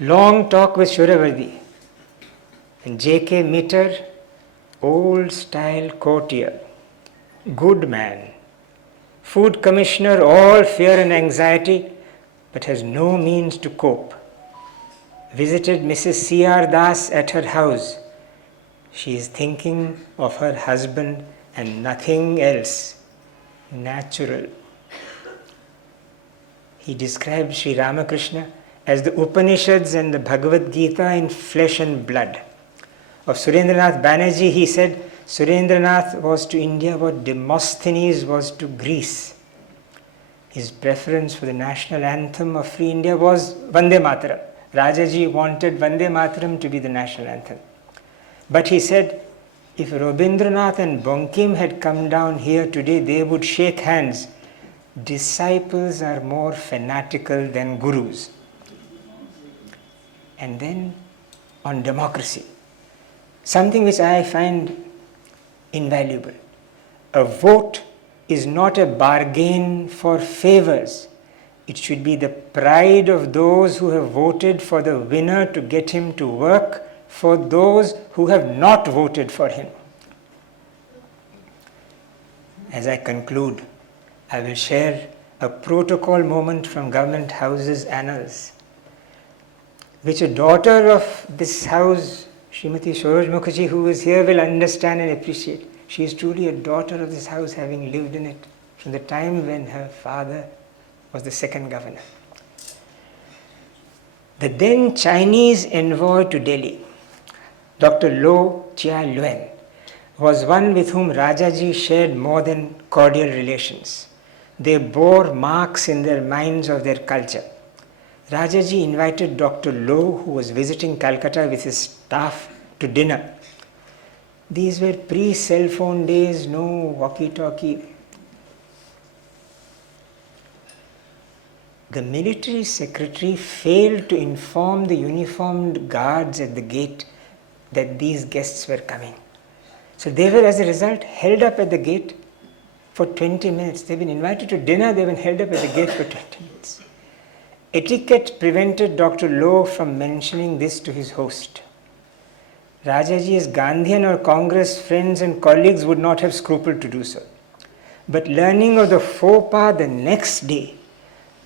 Long talk with Shuravardi. And J.K. Mitter, old style courtier, good man, food commissioner, all fear and anxiety, but has no means to cope. Visited Mrs. C.R. Das at her house. She is thinking of her husband and nothing else. Natural. He described Sri Ramakrishna as the Upanishads and the Bhagavad Gita in flesh and blood. Of Surendranath Banerjee, he said, Surendranath was to India what Demosthenes was to Greece. His preference for the national anthem of Free India was Vande Mataram. Rajaji wanted Vande Mataram to be the national anthem. But he said, if Rabindranath and Bankim had come down here today, they would shake hands. Disciples are more fanatical than gurus. And then on democracy, something which I find invaluable. A vote is not a bargain for favors. It should be the pride of those who have voted for the winner to get him to work for those who have not voted for him. As I conclude, I will share a protocol moment from Government House's annals, which a daughter of this house, Srimati Soroj Mukherjee, who is here, will understand and appreciate. She is truly a daughter of this house, having lived in it from the time when her father was the second governor. The then Chinese envoy to Delhi, Dr. Lo Chia Luen, was one with whom Rajaji shared more than cordial relations. They bore marks in their minds of their culture. Rajaji invited Dr. Lo, who was visiting Calcutta with his staff, to dinner. These were pre-cell phone days, no walkie-talkie. The military secretary failed to inform the uniformed guards at the gate that these guests were coming. So they were, as a result, held up at the gate for 20 minutes. They've been invited to dinner, they've been held up at the gate for 20 minutes. Etiquette prevented Dr. Lowe from mentioning this to his host. Rajaji's Gandhian or Congress friends and colleagues would not have scrupled to do so. But learning of the faux pas the next day,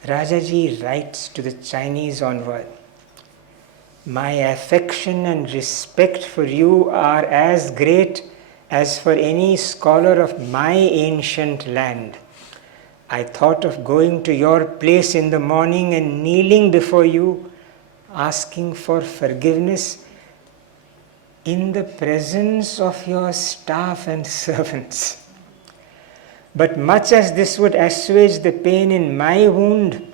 Rajaji writes to the Chinese envoy, "My affection and respect for you are as great as for any scholar of my ancient land. I thought of going to your place in the morning and kneeling before you, asking for forgiveness in the presence of your staff and servants. But much as this would assuage the pain in my wound,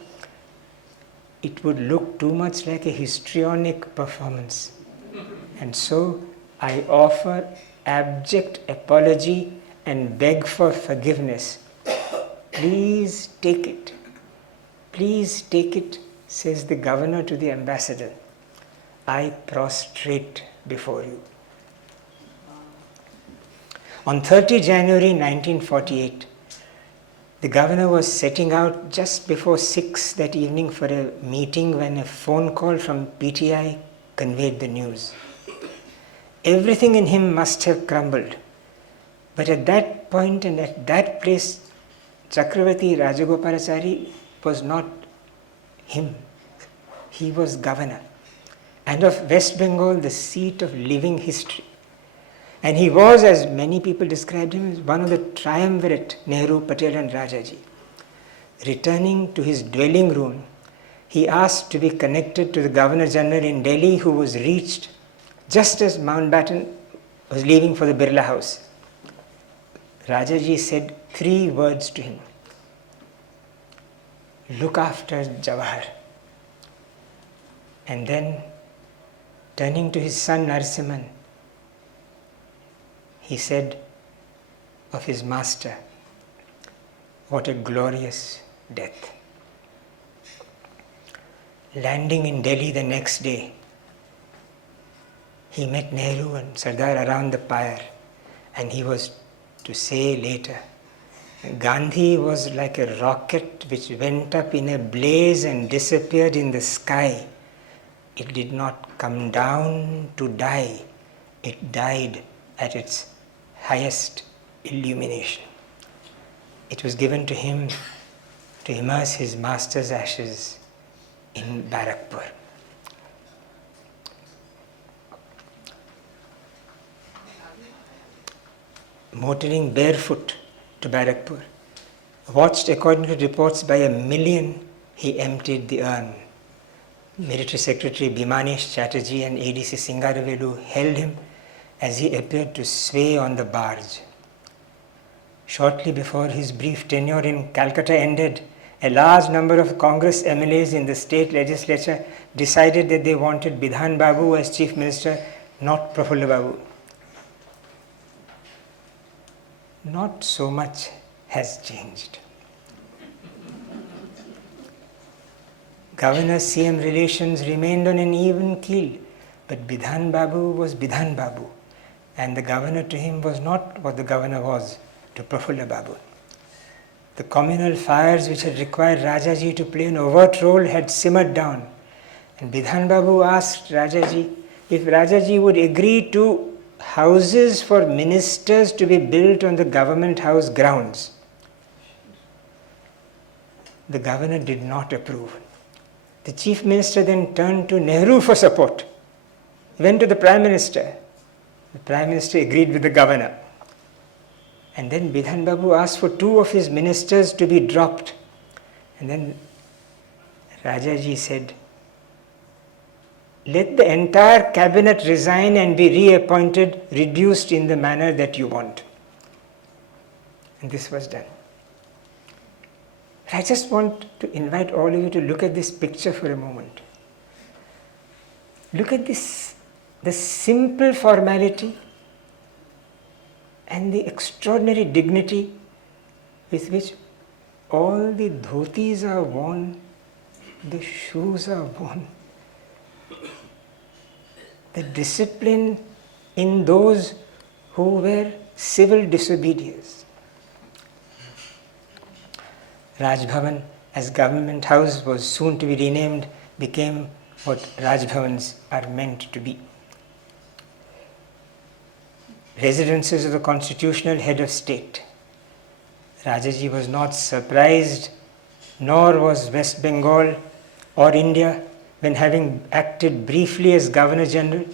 it would look too much like a histrionic performance. And so I offer abject apology and beg for forgiveness. Please take it. Please take it, says the governor to the ambassador. I prostrate before you." On 30 January 1948, the governor was setting out just before 6 that evening for a meeting when a phone call from PTI conveyed the news. Everything in him must have crumbled. But at that point and at that place, Chakravarti Rajagopalachari was not him. He was governor. And of West Bengal, the seat of living history. And he was, as many people described him, as one of the triumvirate, Nehru, Patel and Rajaji. Returning to his dwelling room, he asked to be connected to the Governor General in Delhi, who was reached just as Mountbatten was leaving for the Birla House. Rajaji said 3 words to him: "Look after Jawahar." And then, turning to his son Narasimhan, he said of his master, "What a glorious death." Landing in Delhi the next day, he met Nehru and Sardar around the pyre, and he was to say later, Gandhi was like a rocket which went up in a blaze and disappeared in the sky, it did not come down to die, it died at its highest illumination. It was given to him to immerse his master's ashes in Barakpur. Motoring barefoot to Barakpur, watched according to reports by 1 million, he emptied the urn. Military Secretary Bhimanesh Chatterjee and ADC Singaravelu held him as he appeared to sway on the barge. Shortly before his brief tenure in Calcutta ended, a large number of Congress MLAs in the state legislature decided that they wanted Bidhan Babu as Chief Minister, not Prafulla Babu. Not so much has changed. Governor-CM relations remained on an even keel, but Bidhan Babu was Bidhan Babu, and the governor to him was not what the governor was to Prafulla Babu. The communal fires which had required Rajaji to play an overt role had simmered down, and Bidhan Babu asked Rajaji if Rajaji would agree to houses for ministers to be built on the government house grounds. The governor did not approve. The chief minister then turned to Nehru for support. He went to the prime minister. The prime minister agreed with the governor. And then Bidhan Babu asked for 2 of his ministers to be dropped. And then Rajaji said, let the entire cabinet resign and be reappointed, reduced in the manner that you want. And this was done. I just want to invite all of you to look at this picture for a moment. Look at this, the simple formality and the extraordinary dignity with which all the dhotis are worn, the shoes are worn. The discipline in those who were civil disobedience. Raj Bhavan, as government house was soon to be renamed, became what Raj Bhavans are meant to be. Residences of the constitutional head of state. Rajaji was not surprised, nor was West Bengal or India, when having acted briefly as Governor General,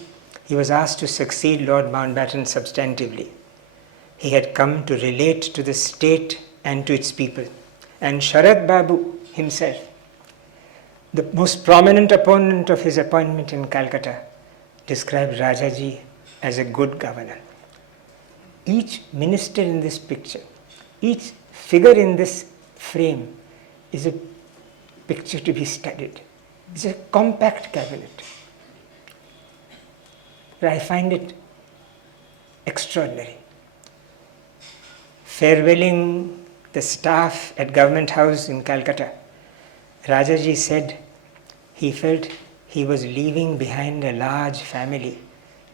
he was asked to succeed Lord Mountbatten substantively. He had come to relate to the state and to its people. And Sharad Babu himself, the most prominent opponent of his appointment in Calcutta, described Rajaji as a good governor. Each minister in this picture, each figure in this frame is a picture to be studied. It's a compact cabinet. I find it extraordinary. Farewelling the staff at Government House in Calcutta, Rajaji said he felt he was leaving behind a large family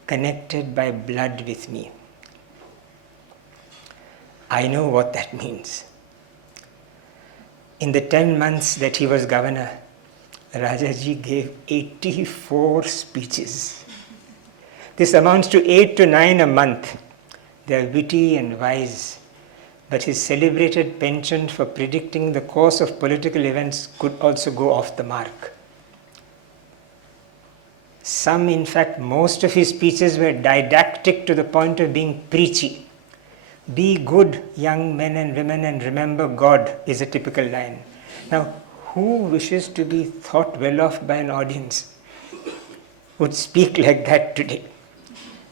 connected by blood with me. I know what that means. In the 10 months that he was governor, Rajaji gave 84 speeches. This amounts to 8 to 9 a month. They are witty and wise, but his celebrated penchant for predicting the course of political events could also go off the mark. Some, in fact, most of his speeches were didactic to the point of being preachy. Be good, young men and women, and remember God is a typical line. Now, who wishes to be thought well of by an audience would speak like that today?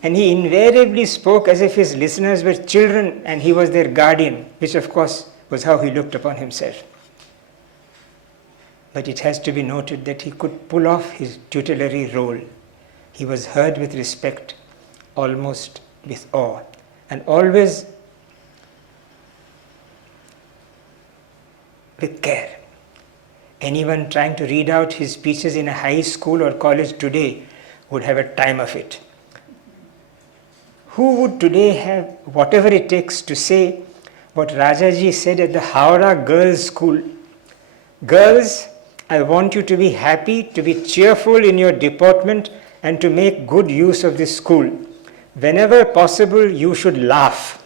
And he invariably spoke as if his listeners were children and he was their guardian, which of course was how he looked upon himself. But it has to be noted that he could pull off his tutelary role. He was heard with respect, almost with awe, and always with care. Anyone trying to read out his speeches in a high school or college today would have a time of it. Who would today have whatever it takes to say what Rajaji said at the Howrah Girls' School? Girls, I want you to be happy, to be cheerful in your deportment, and to make good use of this school. Whenever possible, you should laugh.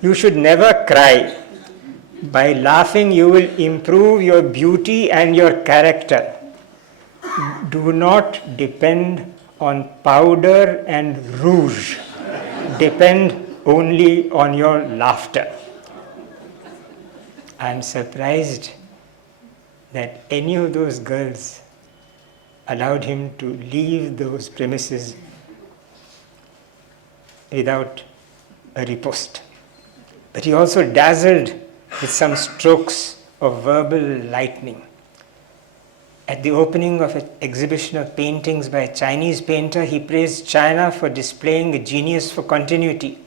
You should never cry. By laughing, you will improve your beauty and your character. Do not depend on powder and rouge. Depend only on your laughter. I am surprised that any of those girls allowed him to leave those premises without a riposte. But he also dazzled with some strokes of verbal lightning. At the opening of an exhibition of paintings by a Chinese painter, he praised China for displaying a genius for continuity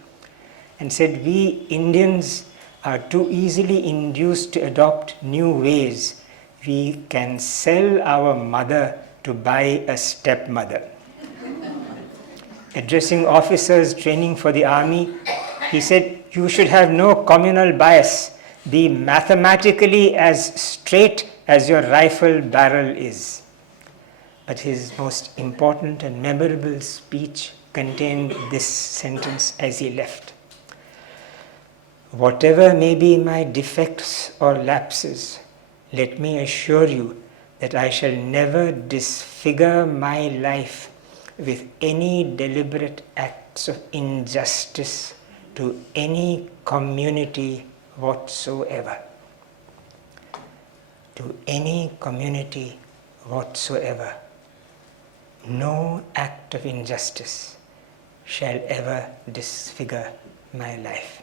and said, we Indians are too easily induced to adopt new ways. We can sell our mother to buy a stepmother. Addressing officers training for the army, he said, you should have no communal bias. Be mathematically as straight as your rifle barrel is. But his most important and memorable speech contained this sentence as he left. Whatever may be my defects or lapses, let me assure you that I shall never disfigure my life with any deliberate acts of injustice to any community whatsoever. To any community whatsoever. No act of injustice shall ever disfigure my life.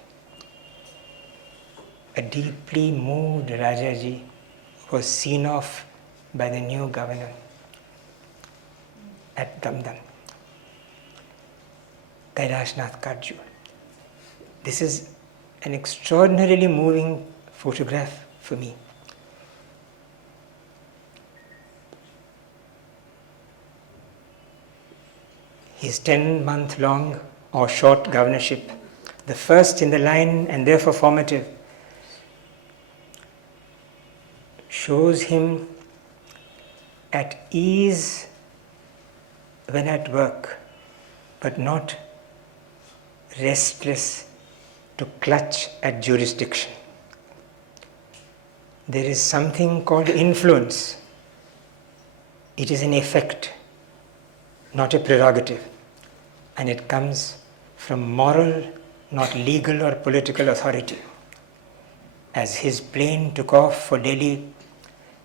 A deeply moved Rajaji was seen off by the new governor at Damdam, Kairashnath Kajju. This is an extraordinarily moving photograph for me. His 10-month-long or short governorship, the first in the line and therefore formative, shows him at ease when at work, but not restless to clutch at jurisdiction. There is something called influence. It is an effect, not a prerogative, and it comes from moral, not legal or political authority. As his plane took off for Delhi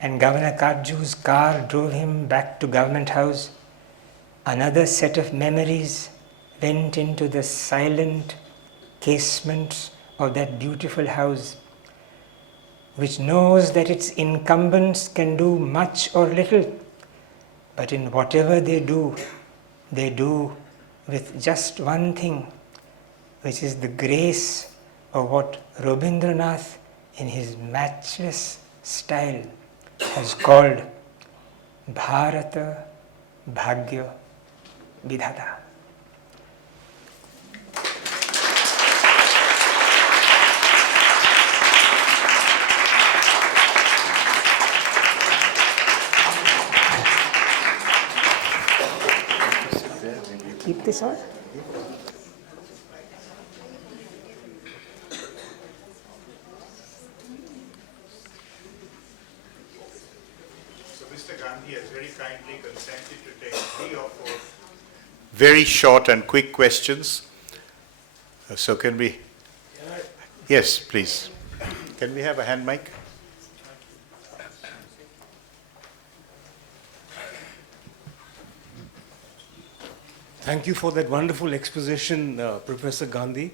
and Governor Kajju's car drove him back to Government House, another set of memories went into the silent casements of that beautiful house, which knows that its incumbents can do much or little, but in whatever they do with just one thing, which is the grace of what Rabindranath in his matchless style has called Bharata Bhagya Vidhata. Keep this on? So Mr. Gandhi has very kindly consented to take 3 or 4 very short and quick questions. So can we? Yes, please. Can we have a hand mic? Thank you for that wonderful exposition, Professor Gandhi.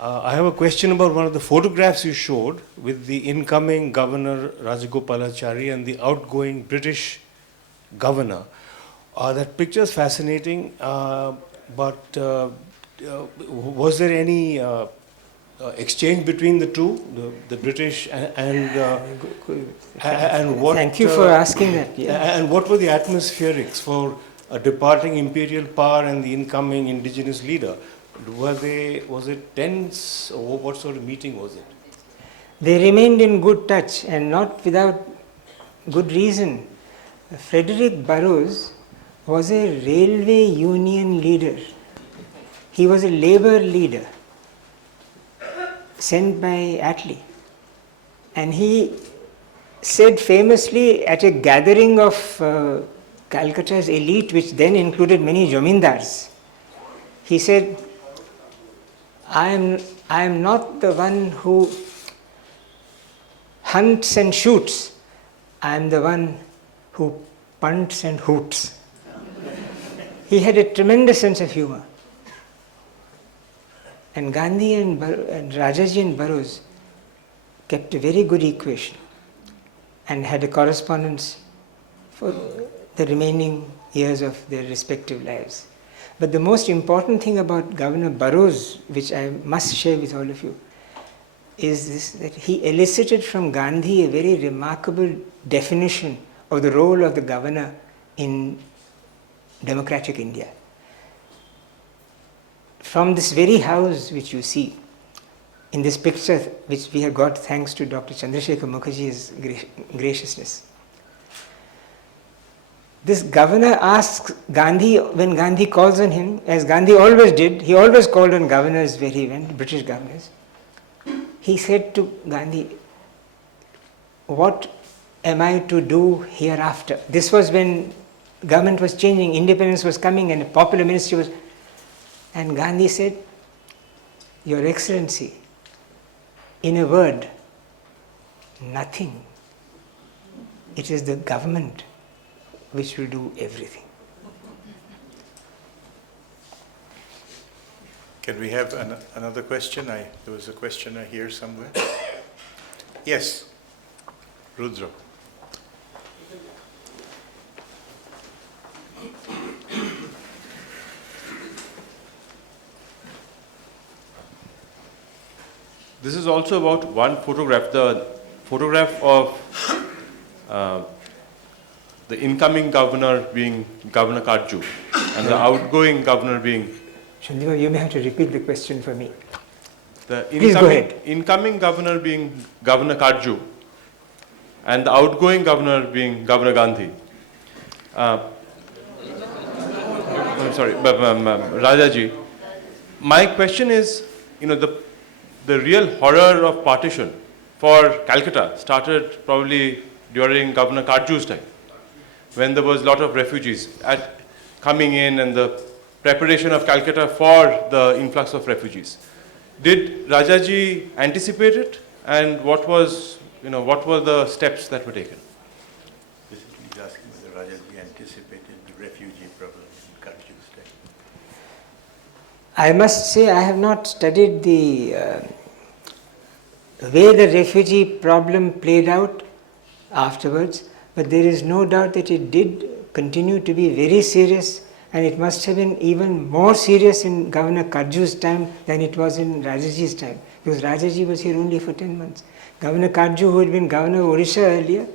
I have a question about one of the photographs you showed with the incoming Governor Rajagopalachari and the outgoing British Governor. That picture is fascinating, but was there any exchange between the two, the British and what? Thank you for asking that. Yeah. And what were the atmospherics for a departing imperial power and the incoming indigenous leader? Was it tense, or what sort of meeting was it? They remained in good touch and not without good reason. Frederick Burroughs was a railway union leader. He was a labor leader sent by Attlee. And he said famously at a gathering of Calcutta's elite, which then included many jomindars, he said, I am not the one who hunts and shoots, I am the one who punts and hoots. He had a tremendous sense of humor. And Gandhi and Rajaji and Burroughs kept a very good equation and had a correspondence for the remaining years of their respective lives. But the most important thing about Governor Burroughs, which I must share with all of you, is this, that he elicited from Gandhi a very remarkable definition of the role of the governor in democratic India. From this very house which you see, in this picture which we have got thanks to Dr. Chandrasekhar Mukherjee's graciousness, this governor asks Gandhi, when Gandhi calls on him, as Gandhi always did, he always called on governors where he went, British governors. He said to Gandhi, what am I to do hereafter? This was when government was changing, independence was coming and a popular ministry was... And Gandhi said, Your Excellency, in a word, nothing. It is the government which will do everything. Can we have another question? There was a questioner here somewhere. Yes, Rudra. This is also about one photograph, the photograph of the incoming governor being Governor Karju and the outgoing governor being... Shandiva, you may have to repeat the question for me. Please go ahead. Incoming governor being Governor Karju and the outgoing governor being Governor Gandhi. I'm sorry, Rajaji. My question is, the real horror of partition for Calcutta started probably during Governor Karju's time, when there was a lot of refugees coming in and the preparation of Calcutta for the influx of refugees. Did Rajaji anticipate it, and what were the steps that were taken? Basically, he's asking whether Rajaji anticipated the refugee problem in Karju's time. I must say I have not studied the way the refugee problem played out afterwards, but there is no doubt that it did continue to be very serious, and it must have been even more serious in Governor Karju's time than it was in Rajaji's time, because Rajaji was here only for 10 months. Governor Karju, who had been governor of Odisha earlier,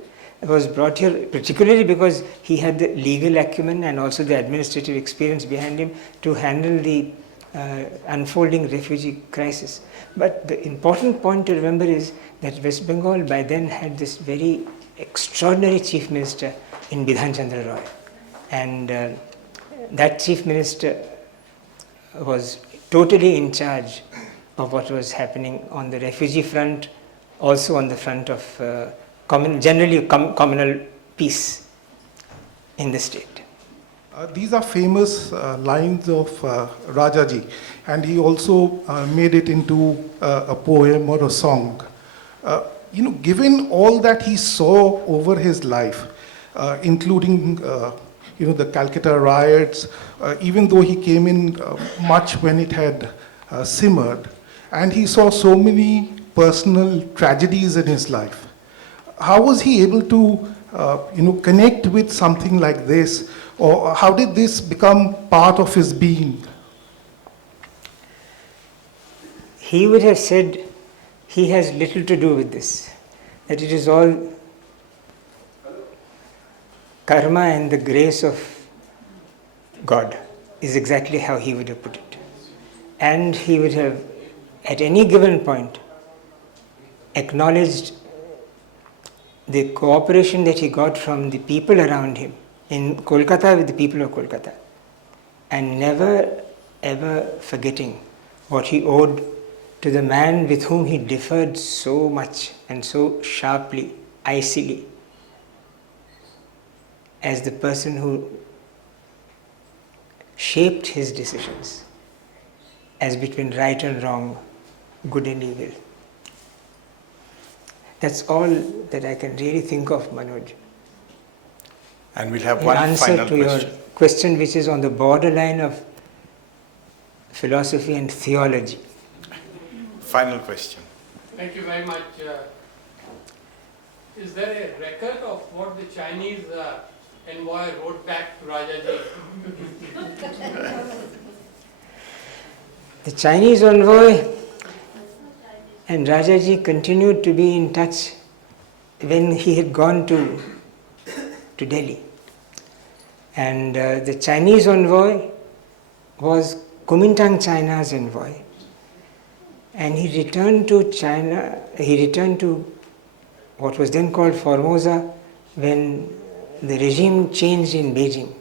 was brought here particularly because he had the legal acumen and also the administrative experience behind him to handle the unfolding refugee crisis. But the important point to remember is that West Bengal by then had this very extraordinary chief minister in Bidhan Chandra Roy, and that chief minister was totally in charge of what was happening on the refugee front, also on the front of communal peace in the state. These are famous lines of Rajaji, and he also made it into a poem or a song. Given all that he saw over his life, including the Calcutta riots, even though he came in much when it had simmered, and he saw so many personal tragedies in his life, how was he able to connect with something like this, or how did this become part of his being? He would have said he has little to do with this, that it is all karma and the grace of God, is exactly how he would have put it. And he would have, at any given point, acknowledged the cooperation that he got from the people around him in Kolkata with the people of Kolkata, and never ever forgetting what he owed to the man with whom he differed so much and so sharply, icily, as the person who shaped his decisions as between right and wrong, good and evil. That's all that I can really think of, Manoj. And we'll have In one answer final to question. your question, which is on the borderline of philosophy and theology. Final question. Thank you very much. Is there a record of what the Chinese envoy wrote back to Rajaji? The Chinese envoy and Rajaji continued to be in touch when he had gone to Delhi. And the Chinese envoy was Kuomintang China's envoy. And he returned to China, he returned to what was then called Formosa when the regime changed in Beijing,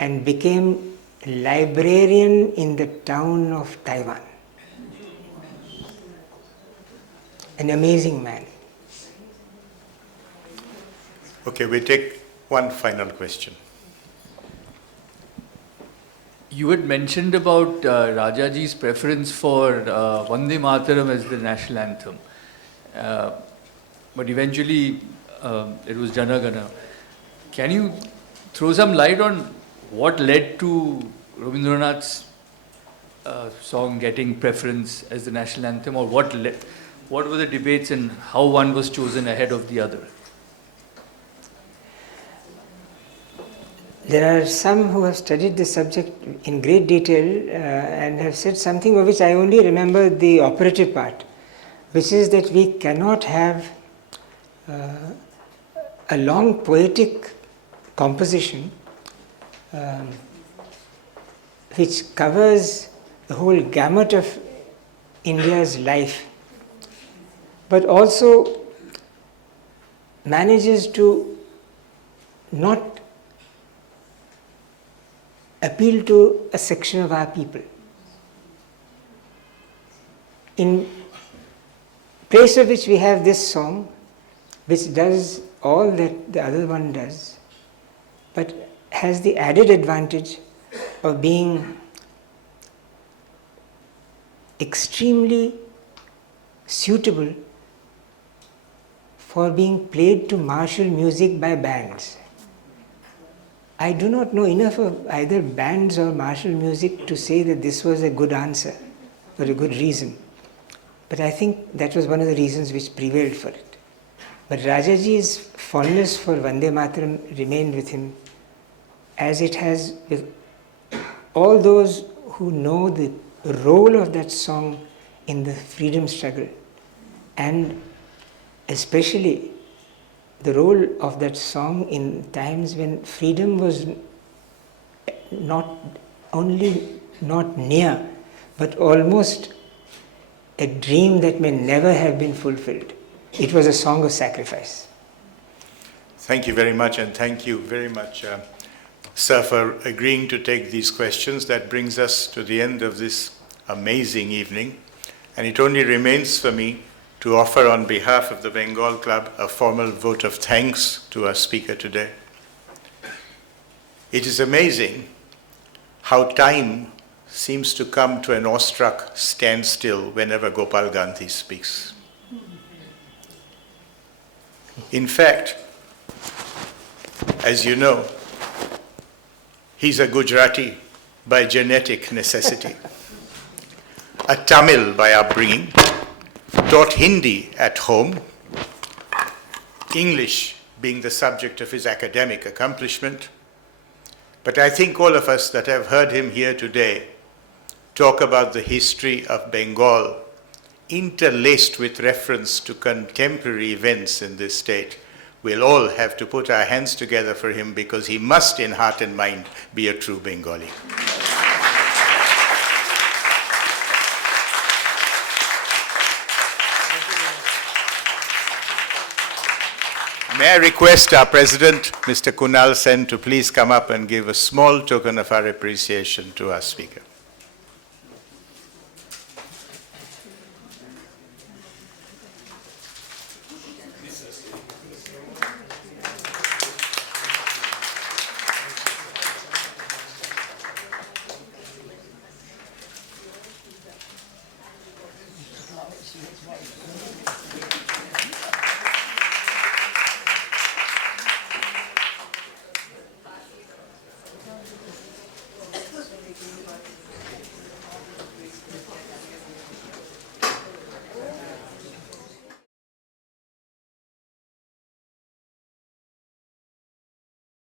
and became librarian in the town of Taiwan. An amazing man. Okay, we take one final question. You had mentioned about Rajaji's preference for Vande Mataram as the national anthem. But eventually it was Jana Gana. Can you throw some light on what led to Rabindranath's song getting preference as the national anthem, or what were the debates and how one was chosen ahead of the other? There are some who have studied this subject in great detail and have said something of which I only remember the operative part, which is that we cannot have a long poetic composition which covers the whole gamut of India's life, but also manages to not appeal to a section of our people. In place of which we have this song, which does all that the other one does, but has the added advantage of being extremely suitable for being played to martial music by bands. I do not know enough of either bands or martial music to say that this was a good answer or a good reason. But I think that was one of the reasons which prevailed for it. But Rajaji's fondness for Vande Mataram remained with him, as it has with all those who know the role of that song in the freedom struggle, and especially the role of that song in times when freedom was not only not near, but almost a dream that may never have been fulfilled. It was a song of sacrifice. Thank you very much, and thank you very much, sir, for agreeing to take these questions. That brings us to the end of this amazing evening, and it only remains for me to offer on behalf of the Bengal Club a formal vote of thanks to our speaker today. It is amazing how time seems to come to an awestruck standstill whenever Gopal Gandhi speaks. In fact, as you know, he's a Gujarati by genetic necessity, a Tamil by upbringing, taught Hindi at home, English being the subject of his academic accomplishment. But I think all of us that have heard him here today talk about the history of Bengal, interlaced with reference to contemporary events in this state, we'll all have to put our hands together for him, because he must in heart and mind be a true Bengali. May I request our President, Mr. Kunal Sen, to please come up and give a small token of our appreciation to our speaker.